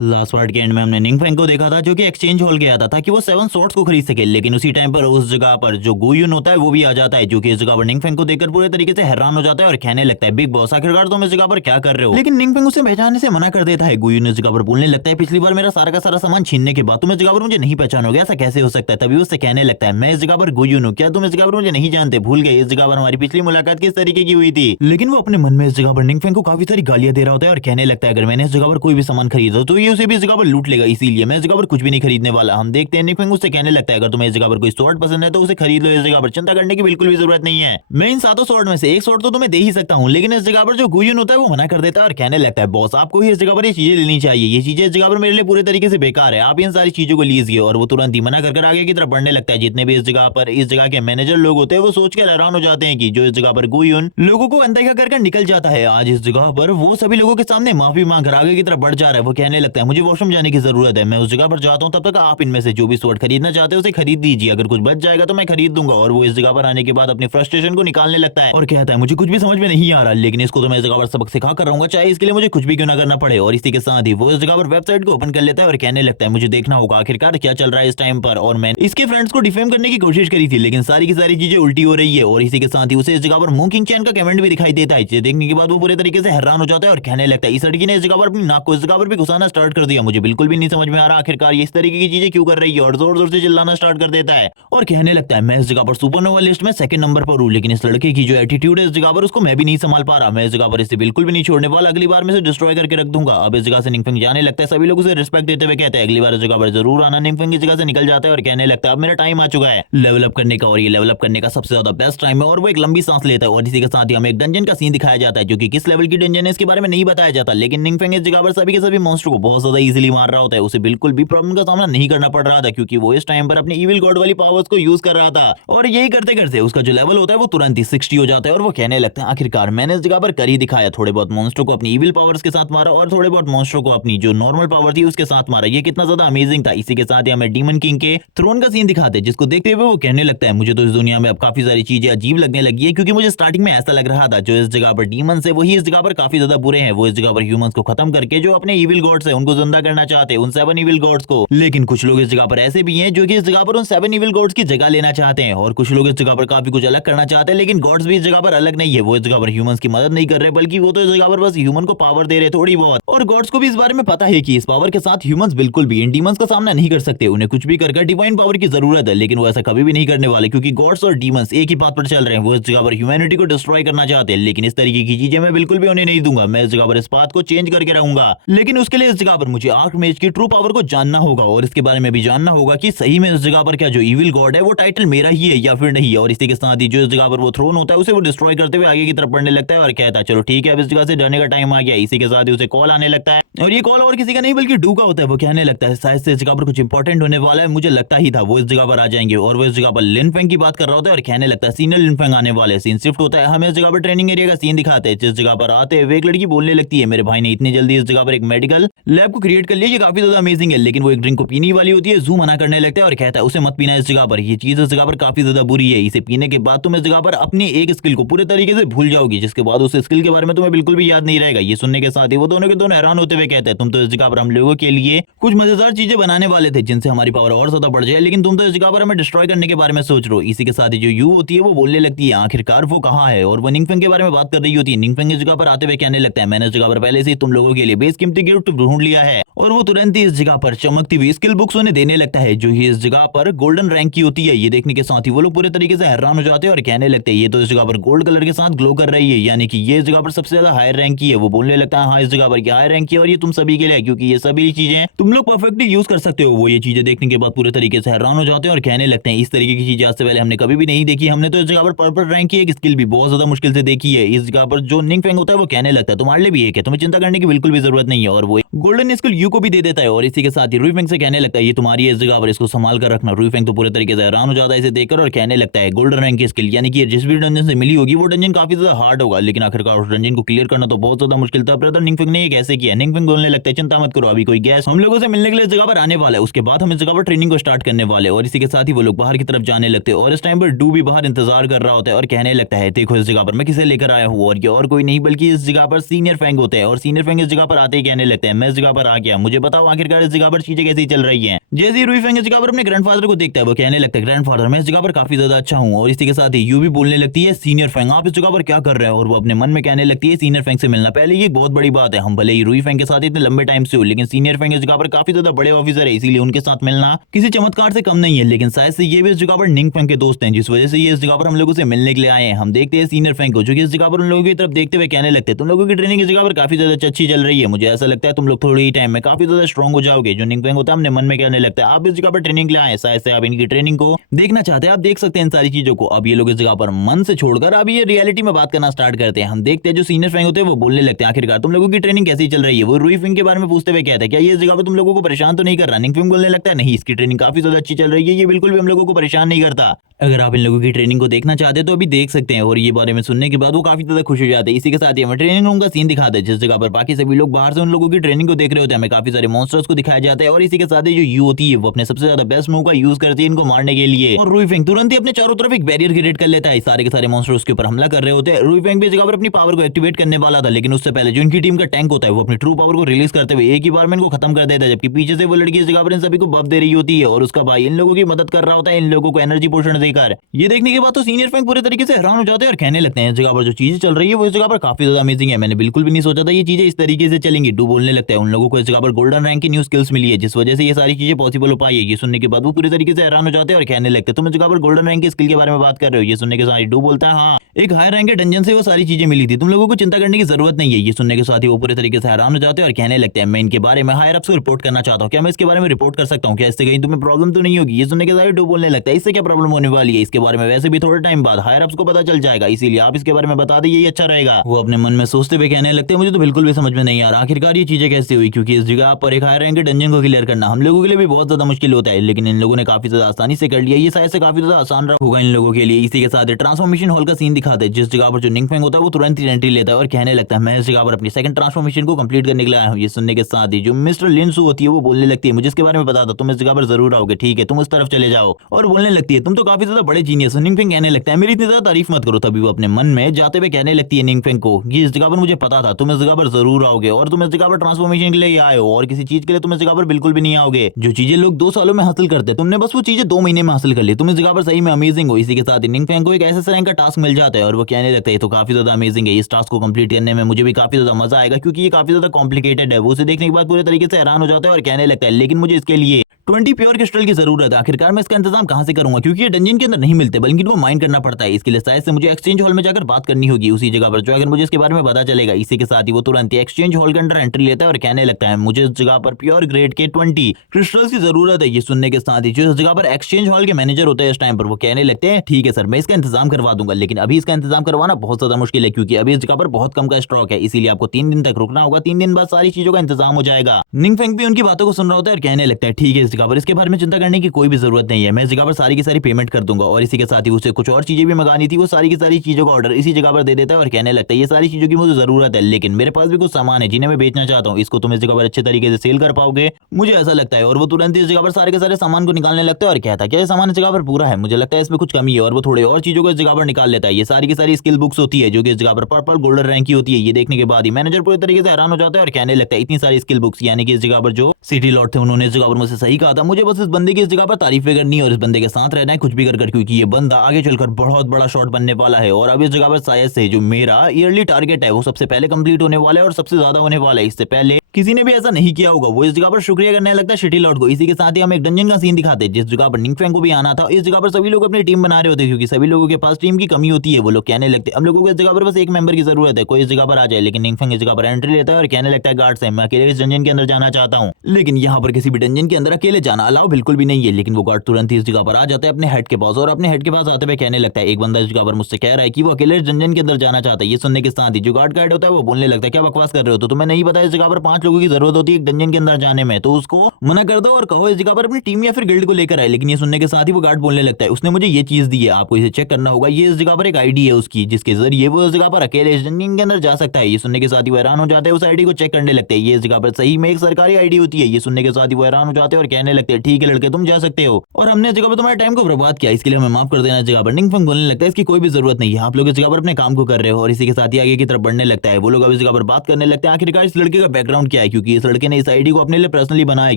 Last part के and में हमने निंगफेंग को देखा था जो कि एक्सचेंज हॉल गया था ताकि वो 7 स्वॉर्ड्स को खरीद सके, लेकिन उसी टाइम पर उस जगह पर जो गुयुन होता है वो भी आ जाता है, जो कि इस जगह पर निंगफेंग को देखकर पूरे तरीके से हैरान हो जाता है और कहने लगता है, बिग बॉस आखिरकार तुम इस जगह पर क्या कर रहे हो। लेकिन निंगफेंग उसे पहचानने से मना कर देता है। गुयुन इस जगह पर बोलने लगता है, पिछली बार मेरा सारा का सारा सामान छीनने के बाद तुम इस जगह पर मुझे नहीं पहचानोगे, ऐसा कैसे हो सकता है। तभी उससे कहने लगता है, मैं इस जगह पर गुयुन हूँ, क्या तुम इस जगह पर मुझे नहीं जानते, भूल गए इस जगह पर हमारी पिछली मुलाकात किस तरीके की हुई थी। लेकिन वो अपने मन में इस जगह पर निंगफेंग को काफी सारी गालियां दे रहा होता है और कहने लगता है, अगर मैंने इस जगह पर कोई भी सामान खरीदा तो ये उसे भी इस जगह पर लूट लेगा, इसीलिए मैं इस जगह पर कुछ भी नहीं खरीदने वाला। हम देखते हैं निंगफेंग उससे कहने लगता है, अगर तुम्हें इस जगह पर कोई स्वॉर्ड पसंद है तो उसे खरीद लो, इस जगह पर चिंता करने की बिल्कुल भी जरूरत नहीं है। मैं इन 7 स्वॉर्ड में से एक स्वॉर्ड तो तुम्हें दे ही सकता हूँ। लेकिन इस जगह पर जो गुयुन होता है वो मना कर देता है और कहने लगता है, बॉस आपको ही इस जगह पर ये चीजें लेनी चाहिए, ये चीजें इस जगह पर मेरे लिए पूरे तरीके से बेकार है, आप इन सारी चीजों को लीजिए। और वो तुरंत ही मना कर आगे की तरफ बढ़ने लगता है। जितने भी इस जगह पर इस जगह के मैनेजर लोग होते हैं वो सोचकर हैरान हो जाते हैं कि जो इस जगह पर गुयुन लोगों को अनदेखा कर निकल जाता है, आज इस जगह पर वो सभी लोगों के सामने माफी मांग कर आगे की तरफ बढ़ जा रहा है। वो कहने लगता है, मुझे वॉशरूम जाने की जरूरत है, मैं उस जगह पर जाता हूँ, तब तक आप इनमें से जो भी स्वॉर्ड खरीदना चाहते हो उसे खरीद लीजिए, अगर कुछ बच जाएगा तो मैं खरीद दूंगा। और वो इस जगह पर आने के बाद अपनी फ्रस्ट्रेशन को निकालने लगता है और कहता है, मुझे कुछ भी समझ में नहीं आ रहा, लेकिन इसको तो मैं इस जगह पर सबक सिखा कर रहूंगा, चाहे इसके लिए मुझे कुछ भी क्यों ना करना पड़े। और इसी के साथ ही वो इस जगह पर वेबसाइट को ओपन कर लेता है और कहने लगता है, मुझे देखना होगा आखिरकार क्या चल रहा है इस टाइम पर। और मैंने इसके फ्रेंड्स को डिफेम करने की कोशिश करी थी, लेकिन सारी की सारी चीजें उल्टी हो रही है। और इसी के साथ ही उसे इस जगह पर मोकिंग चैन का कमेंट भी दिखाई देता है, जिसे देखने के बाद वो पूरे तरीके से हैरान हो जाता है और कहने लगता है, इस लड़की ने इस जगह पर अपनी नाक को इस जगह पर भी घुसाना स्टार्ट कर दिया, मुझे बिल्कुल भी नहीं समझ में आ रहा आखिरकार ये इस तरीके की चीजें क्यों कर रही है। और जोर जोर से चिल्लाना स्टार्ट कर देता है और कहने लगता है, मैं इस जगह पर सुपरनोवा लिस्ट में सेकंड नंबर पर हूं, लेकिन इस लड़के की जो एटीट्यूड है इस जगह पर उसको मैं भी नहीं संभाल पा रहा, मैं इस जगह पर इसे बिल्कुल भी नहीं छोड़ने वाला, अगली बार मैं इसे डिस्ट्रॉय करके रख दूंगा। अब इस जगह से निंगफेंग जाने लगता है, सभी लोग उसे रिस्पेक्ट देते हुए कहते हैं, अगली बार इस जगह पर जरूर आना। निंगफेंग इस जगह से निकल जाता है और कहने लगता है, अब मेरा टाइम आ चुका है लेवल अप करने का, और ये लेवल अप करने का सबसे ज्यादा बेस्ट टाइम है। और वो एक लंबी सांस लेता है और इसी के साथ ही हमें एक डंजन का सीन दिखाया जाता है, जो कि किस लेवल की डंजन है इसके बारे में नहीं बताया जाता, लेकिन निंगफेंग इस जगह पर सभी के सभी मॉन्स्टर को बहुत ज्यादा इजीली मार रहा होता है, उसे बिल्कुल भी प्रॉब्लम का सामना नहीं करना पड़ रहा था, क्योंकि वो इस टाइम पर अपने इविल गॉड वाली पावर्स को यूज कर रहा था। और यही करते करते उसका जो लेवल होता है वो तुरंत ही 60 हो जाता है और वो कहने लगता है, आखिरकार मैंने इस जगह पर कर ही दिखाया, थोड़े बहुत मॉन्स्टर को अपनी इविल पावर्स के साथ मारा और थोड़े बहुत मॉन्स्टर को अपनी जो नॉर्मल पावर थी उसके साथ मारा, ये कितना ज्यादा अमेजिंग था। इसी के साथ ही हमें डीमन किंग के थ्रोन का सीन दिखाते हैं, जिसको देखते हुए वो कहने लगता है, मुझे तो इस दुनिया में अब काफी सारी चीजें अजीब लगने लगी है, क्योंकि मुझे स्टार्टिंग में ऐसा लग रहा था जो इस जगह पर डीमंस है वही इस जगह पर काफी ज्यादा बुरे हैं, वो इस जगह पर ह्यूमंस को खत्म करके जो अपने इविल गॉड्स है उनको जिंदा करना चाहते हैं, उन 7 इविल गॉड्स को। लेकिन कुछ लोग इस जगह पर ऐसे भी हैं जो कि इस जगह पर उन 7 इविल गॉड्स की जगह लेना चाहते हैं, और कुछ लोग इस जगह पर काफी कुछ अलग करना चाहते हैं, लेकिन गॉड्स भी इस जगह पर अलग नहीं है, वो इस जगह पर ह्यूमंस की मदद नहीं कर रहे, बल्कि वो तो इस जगह पर बस ह्यूमन को पावर दे रहे थोड़ी बहुत। और गॉड्स को भी इस बारे में पता है कि इस पावर के साथ ह्यूमंस बिल्कुल भी इन डीमंस का सामना नहीं कर सकते, उन्हें कुछ भी कर डिवाइन पावर की जरूरत है, लेकिन वो ऐसा कभी भी नहीं करने वाले, क्योंकि गॉड्स और डीमंस एक ही बात पर चल रहे हैं, वो इस जगह पर ह्यूमैनिटी को डिस्ट्रॉय करना चाहते हैं। लेकिन इस तरीके की चीजें मैं बिल्कुल भी उन्हें नहीं दूंगा, मैं इस जगह पर इस बात को चेंज करके रहूंगा। लेकिन उसके लिए इस जगह पर मुझे आर्कमेज की ट्रू पावर को जानना होगा, और इसके बारे में भी जानना होगा कि सही में इस जगह पर क्या जो इविल गॉड है वो टाइटल मेरा ही है या फिर नहीं। और इसी के साथ ही जो इस जगह पर वो थ्रोन होता है उसे वो डिस्ट्रॉय करते हुए आगे की तरफ बढ़ने लगता है और कहता है, चलो ठीक है अब इस जगह से जाने का टाइम आ गया। इसी के साथ ही उसे कॉल आने लगता है, और ये कॉल और किसी का नहीं बल्कि डू का होता है। वो कहने लगता है, शायद से इस जगह पर कुछ इंपॉर्टेंट होने वाला है, मुझे लगता ही था वो इस जगह पर आ जाएंगे। और वो इस जगह पर लिनफेंग की बात कर रहा होता है और कहने लगता है, सीनियर लिनफेंग आने वाले। सीन शिफ्ट होता है, हमें इस जगह पर ट्रेनिंग एरिया का सीन दिखाते हैं, जिस जगह पर आते हुए एक लड़की बोलने लगती है, मेरे भाई ने इतनी जल्दी इस जगह पर एक मेडिकल लैब को क्रिएट कर लिया, ये काफी ज्यादा अमेजिंग है। लेकिन वो एक ड्रिंक को पीने वाली होती है, जू मना करने लगता है और कहता है उसे मत पीना इस जगह पर, ये चीज इस जगह पर काफी ज्यादा बुरी है, इसे पीने के बाद तुम इस जगह पर अपनी एक स्किल को पूरे तरीके से भूल जाओगी, जिसके बाद उस स्किल के बारे में तुम्हें बिल्कुल भी याद नहीं रहेगा। ये सुनने के साथ ही वो दोनों के दोनों हैरान होते हुए कहते हैं, तुम तो इस जगह पर हम लोगों के लिए कुछ मजेदार चीजें बनाने वाले थे जिनसे हमारी पावर और ज्यादा बढ़ जाए, लेकिन तुम तो इस जगह पर हमें डिस्ट्रॉय करने के बारे में सोच रहे हो। इसी के साथ ही जो यू होती है वो बोलने लगती है, आखिरकार वो कहाँ है, और वो निंगफेंग के बारे में बात कर रही होती है। निंगफेंग इस जगह पर आते हुए कहने लगता है, मैंने इस जगह पर पहले से ही तुम लोगों के लिए बेसकीमती गिफ्ट ढूंढ लिया है। और वो तुरंत ही इस जगह पर चमकती हुई स्किल बुक्स उन्हें देने लगता है, जो ही इस जगह पर गोल्डन रैंक की होती है। ये देखने के साथ ही वो लोग पूरे तरीके से हैरान हो जाते हैं और कहने लगते हैं, ये तो इस जगह पर गोल्ड कलर के साथ ग्लो कर रही है, यानी कि ये इस जगह पर सबसे ज्यादा हायर रैंक की है। वो बोलने लगता है, हाँ इस जगह पर क्या हायर रैंक की है, और ये तुम सभी के लिए, क्योंकि ये सभी चीजें तुम लोग परफेक्टली यूज कर सकते हो। वो ये चीजें देखने के बाद पूरे तरीके से हैरान हो जाते हैं और कहने लगते हैं, इस तरीके की चीजें आज से पहले हमने कभी भी नहीं देखी, हमने तो इस जगह पर पर्पल रैंक की एक स्किल भी बहुत ज्यादा मुश्किल से देखी है। इस जगह पर जो निंगफेंग होता है वो कहने लगता है, तुम्हारे लिए भी एक है, तुम्हें चिंता करने की बिल्कुल भी जरूरत नहीं है। और वो गोल्डन स्किल यू को भी दे देता है, और इसी के साथ ही रुईफेंग से कहने लगता है, ये तुम्हारी इस जगह पर, इसको संभाल कर रखना। रुईफेंग तो पूरे तरीके से हैरान हो जाता है इसे देखकर और कहने लगता है, गोल्डन रैंक की स्किल, यानी कि जिस भी डंजन से मिली होगी वो डंजन काफी ज्यादा हार्ड होगा, लेकिन आखिरकार उस डंजन को क्लियर करना तो बहुत ज्यादा मुश्किल था। ब्रदर निंगफेंग ने ये कैसे किया। निंगफेंग बोलने लगता है, चिंता मत करो, अभी कोई गैस हम लोगों से मिलने के लिए इस जगह पर आने वाला है, उसके बाद हम इस जगह पर ट्रेनिंग को स्टार्ट करने वाले। और इसी के साथ ही वो लोग बाहर की तरफ जाने लगते हैं, और इस टाइम पर डू भी बाहर इंतजार कर रहा होता है और कहने लगता है, देखो इस जगह पर मैं किसे लेकर आया हूँ, और ये और कोई नहीं बल्कि इस जगह पर सीनियर फैंग होते हैं। और सीनियर फैंग इस जगह पर आते ही कहने लगते हैं, मैं इस जगह जगह पर आ गया, मुझे बताओ आखिरकार इस जगह पर चीजें कैसी चल रही है। जैसे रूई फेंग इस जगह पर अपने ग्रैंडफादर को देखता है, वो कहने लगता है ग्रैंडफादर मैं इस जगह पर काफी ज्यादा अच्छा हूँ। और इसी के साथ ही यू भी बोलने लगती है सीनियर फेंग आप इस जगह पर क्या कर रहे हैं, और वो अपने मन में कहने लगती है सीनियर फेंग से मिलना पहले ये बहुत बड़ी बात है, हम भले ही रूई फेंग के साथ इतने लंबे टाइम से हो, लेकिन सीनियर फेंग इस जगह पर काफी ज्यादा बड़े ऑफिसर है, इसीलिए उनके साथ मिलना किसी चमत्कार से कम नहीं है। लेकिन शायद से ये भी इस जगह पर निंग फेंग के दोस्त हैं, जिस वजह से ये इस जगह पर हम लोगों से मिलने के लिए आए हैं। हम देखते हैं सीनियर फेंग को, जो कि इस जगह पर उन लोगों की तरफ देखते हुए कहने लगते हैं तुम लोगों की ट्रेनिंग इस जगह पर काफी ज्यादा अच्छी चल रही है, मुझे ऐसा लगता है तुम लोग थोड़ी ही टाइम में काफी ज्यादा स्ट्रॉन्ग हो जाओगे। जो निंग फेंग होता है अपने मन में कहने लगता है आप इस जगह पर ट्रेनिंग के लिए आए, शायद से आप इनकी ट्रेनिंग को देखना चाहते हैं, आप देख सकते हैं इन सारी चीजों को। अब ये लोग इस जगह पर मन से छोड़कर अब ये रियलिटी में बात करना स्टार्ट करते हैं। हम देखते हैं जो सीनियर फेंग होते हैं वो बोलने लगते हैं आखिरकार तुम लोगों की ट्रेनिंग कैसी चल रही है। वो रूई फेंग के बारे में पूछते हुए कहता है क्या ये इस जगह पर तुम लोगों को परेशान तो नहीं कर रहा। निंग फेंग बोलने लगता है नहीं, इसकी ट्रेनिंग काफी ज्यादा अच्छी चल रही है, ये बिल्कुल भी हम लोगों को परेशान नहीं करता। अगर आप इन लोगों की ट्रेनिंग को देखना चाहते हैं तो अभी देख सकते हैं। और ये बारे में सुनने के बाद वो काफी ज्यादा खुश हो जाते हैं। इसी के साथ ही हमें ट्रेनिंग रूम का सीन दिखाते हैं, जिस जगह पर बाकी सभी लोग बाहर से उन लोगों की ट्रेनिंग को देख रहे होते हैं। हमें काफी सारे मॉन्स्टर्स को दिखाया जाता है, और इसी के साथ ही जो यू होती है वो अपने सबसे ज्यादा बेस्ट मूव का यूज करती है इनको मारने के लिए। और रूई फेंग तुरंत ही अपने चारों तरफ एक बैरियर क्रिएट कर लेता है, सारे के सारे मॉन्स्टर उसके ऊपर हमला कर रहे होते हैं। रूई फेंग भी इस जगह पर अपनी पावर को एक्टिवेट करने वाला था, लेकिन उससे पहले जो इनकी टीम का टैंक होता है वो अपनी ट्रू पावर को रिलीज करते हुए एक ही बार में इनको खत्म कर देता है। जबकि पीछे से वो लड़की इस जगह पर इन सभी को बफ दे रही होती है, और उसका भाई इन लोगों की मदद कर रहा होता है इन लोगों को एनर्जी पोषण देकर। ये देखने के बाद तो सीनियर फेंग पूरे तरीके से हैरान हो जाते हैं और कहने लगते हैं इस जगह पर जो चीजें चल रही है वो इस जगह पर काफी ज्यादा अमेजिंग है, मैंने बिल्कुल भी नहीं सोचा था ये चीजें इस तरीके से चलेंगी। डू बोलने लगता है उन लोगों को इस जगह पर गोल्डन रैंक की न्यू स्किल्स मिली है, जिस वजह से ये सारी चीजें पॉसिबल हो पाई है। ये सुनने के बाद वो पूरी तरीके से हैरान हो जाते हैं और कहने लगते हैं तुम इस जगह पर गोल्डन रैंक की स्किल के बारे में बात कर रहे हो। ये सुनने के साथ डू बोलता है हाँ, एक हाई रैंक के डंजन से वो सारी चीजें मिली थी, तुम लोगों को चिंता करने की जरूरत नहीं है। ये सुनने के साथ ही वो पूरे तरीके से हैरान हो जाते हैं और कहने लगते हैं मैं इनके बारे में हायर अप्स को रिपोर्ट करना चाहता हूँ, क्या मैं इसके बारे में रिपोर्ट कर सकता हूँ, क्या इससे कहीं तुम्हें प्रॉब्लम तो नहीं होगी। ये सुनने के साथ डू बोलने लगता है इससे क्या प्रॉब्लम होने वाली है, इसके बारे में वैसे भी थोड़े टाइम बाद हायर अप्स को पता चल जाएगा, इसीलिए आप इसके बारे में बता दें यही अच्छा रहेगा। वो अपने मन में सोचते हुए कहने लगते हैं मुझे तो बिल्कुल भी समझ में नहीं आ रहा आखिरकार ये चीजें कैसे हुई, क्योंकि इस जगह पर एक हायर रैंक के डंजन को क्लियर करना हम लोगों के लिए भी बहुत ज्यादा मुश्किल होता है, लेकिन इन लोगों ने काफी ज्यादा आसानी से कर लिया। ये शायद से काफी ज्यादा आसान रहा होगा इन लोगों के लिए। इसी के साथ ट्रांसफॉर्मेशन हॉल का सीन दिखाते हैं, जिस जगह पर जो निंग फेंग होता है वो तुरंत ही एंट्री लेता है और कहने लगता है मैं इस जगह पर अपनी सेकंड ट्रांसफॉर्मेशन को कंप्लीट करने के लिए आया हूँ। ये सुनने के साथ ही जो मिस्टर लिनसू होती है वो बोलने लगती है मुझे इसके बारे में बता दो, तुम इस जगह पर जरूर आओगे, ठीक है तुम उस तरफ चले जाओ। और बोलने लगती है तुम तो काफी ज्यादा बड़े जीनियस हो। निंग फेंग कहने लगता है मेरी इतनी ज्यादा तारीफ मत करो। तभी वो अपने मन में जाते हुए कहने लगती है निंग फेंग को कि इस जगह पर मुझे पता था तुम इस जगह पर जरूर आओगे, और तुम इस जगह पर ट्रांसफॉर्मेशन के लिए आए हो, और किसी चीज के लिए तुम इस जगह पर बिल्कुल भी नहीं आओगे। जो चीजें लोग 2 सालों में हासिल करते हैं तुमने बस वो चीजें 2 महीने में हासिल कर ली, तुम इस जगह पर सही में अमेजिंग हो। इसी के साथ निंग फेंग को एक ऐसे रैंक का टास्क मिल जाता है और वो कहने लगता है तो काफी ज्यादा अमेजिंग है, इस टास्क को कंप्लीट करने में मुझे भी काफी ज्यादा मजा आएगा क्योंकि ये काफी ज्यादा कॉम्प्लिकेटेड है। वो उसे देखने के बाद पूरे तरीके से हैरान हो जाता है और कहने लगता है लेकिन मुझे इसके लिए 20 प्योर क्रिस्टल की जरूरत है, आखिरकार मैं इसका इंतजाम कहां से करूंगा, क्योंकि ये डंजन के अंदर नहीं मिलते बल्कि इनको माइन करना पड़ता है। इसके लिए शायद से मुझे एक्सचेंज हॉल में जाकर बात करनी होगी उसी जगह पर, जो अगर मुझे इसके बारे में पता चलेगा। इसी के साथ ही वो तुरंत ही एक्सचेंज हॉल के अंदर एंट्री लेता है और कहने लगता है मुझे इस जगह पर प्योर ग्रेड के 20 क्रिस्टल्स की जरूरत है। ये सुनने के साथ ही जो इस जगह पर एक्सचेंज हॉल के मैनेजर होते हैं इस टाइम पर वो कहने लगते हैं ठीक है सर मैं इसका इंतजाम करवा दूंगा, लेकिन अभी इसका इंतजाम करवाना बहुत ज्यादा मुश्किल है क्योंकि अभी इस जगह पर बहुत कम का स्टॉक है, इसीलिए आपको 3 दिन तक रुकना होगा, 3 दिन बाद सारी चीजों का इंतजाम हो जाएगा। निंग फेंग भी उनकी बातों को सुन रहा होता है और कहने लगता है ठीक है इस जगह पर इसके बारे में चिंता करने की कोई भी जरूरत नहीं है, मैं इस जगह पर सारी की सारी पेमेंट कर दूंगा। और इसी के साथ ही उसे कुछ और चीजें भी मंगानी थी, वो सारी की सारी चीजों का ऑर्डर इसी जगह पर दे देता है और कहने लगता है ये सारी चीजों की मुझे जरूरत है, लेकिन मेरे पास भी कुछ सामान है जिन्हें मैं बेचना चाहता हूँ, इसको तुम इस जगह पर अच्छे तरीके से सेल कर पाओगे, मुझे ऐसा लगता है। और वो तुरंत इस जगह पर सारे के सारे सामान को निकालने लगता है और कहता है क्या सामान इस जगह पर पूरा है, मुझे लगता है इसमें कुछ कमी है। और वो थोड़े और चीजों को इस जगह पर निकाल लेता है। ये सारी की सारी स्किल बुक्स होती है जो कि इस जगह पर पर्पल गोल्डन रैंक की होती है। ये देखने के बाद ही मैनेजर पूरे तरीके से हैरान हो जाता है और कहने लगता है इतनी सारी स्किल बुक्स, यानी कि इस जगह पर जो सिटी लॉर्ड थे उन्होंने इस जगह पर मुझसे सही कहा था, मुझे बस इस बंदे की इस जगह पर तारीफें करनी है और इस बंदे के साथ रहना है कुछ भी कर, क्योंकि ये बंदा आगे चलकर बहुत बड़ा शॉट बनने वाला है। और अब इस जगह पर शायद से जो मेरा ईयरली टारगेट है वो सबसे पहले कंप्लीट होने वाला है और सबसे ज्यादा होने वाला है, इससे पहले किसी ने भी ऐसा नहीं किया होगा। वो इस जगह पर शुक्रिया करने लगता है सिटी लॉर्ड को। इसी के साथ ही हम एक डंजन का सीन दिखाते हैं जिस जगह पर निंग फेंग को भी आना था। इस जगह पर सभी लोग अपनी टीम बना रहे होते हैं क्योंकि सभी लोगों के पास टीम की कमी होती है। वो लोग कहने लगते हैं हम लोगों को इस जगह पर बस एक मेंबर की जरूरत है, कोई इस जगह पर आ जाए। लेकिन निंग फेंग इस जगह पर एंट्री लेता है और कहने लगता है गार्ड से मैं अकेले इस डंजन के अंदर जाना चाहता हूँ, लेकिन यहाँ पर किसी भी डंजन के अंदर अकेले जाना अलाउ बिल्कुल भी नहीं है। लेकिन वो गार्ड तुरंत ही इस जगह पर आ जाता है अपने हेड के पास और अपने हेड के पास आते हुए कहने लगता है एक बंदा इस जगह पर मुझसे कह रहा है कि वो अकेले डंजन के अंदर जाना चाहता है। ये सुनने के साथ ही जो गार्ड होता है वो बोलने लगता है क्या बकवास कर रहे हो, तो तुम्हें नहीं पता इस जगह पर 5 लोगों की जरूरत होती है डंजन के अंदर जाने में, तो उसको मना कर दो और कहो इस जगह पर अपनी टीम या फिर गिल्ड को लेकर आए। लेकिन ये सुनने के साथ ही वो गार्ड बोलने लगता है उसने मुझे ये चीज दी है, आपको इसे चेक करना होगा, ये इस जगह पर एक आईडी है उसकी जिसके जरिए वो इस जगह पर अकेले इस डंजन के अंदर जा सकता है। ये सुनने के साथ ही वो हैरान हो जाते हैं, उस आईडी को चेक करने लगते हैं। ये इस जगह पर सही में एक सरकारी आईडी होती है। ये सुनने के साथ ही वो हैरान हो जाते हैं और कहने लगते हैं ठीक है लड़के तुम जा सकते हो और हमने इस जगह पर तुम्हारे टाइम को बर्बाद किया, इसके लिए हमें माफ कर देना। इस जगह पर निंगफेंग बोलने लगता है इसकी कोई भी जरूरत नहीं है, आप लोग इस जगह पर अपने काम को कर रहे हो। और इसी के साथ ही आगे की तरफ बढ़ने लगता है। वो लोग अब इस जगह पर बात करने लगते हैं आखिरकार इस लड़के का बैकग्राउंड क्या है, क्योंकि इस लड़के ने इस आईडी को अपने लिए पर्सनली बनाया है,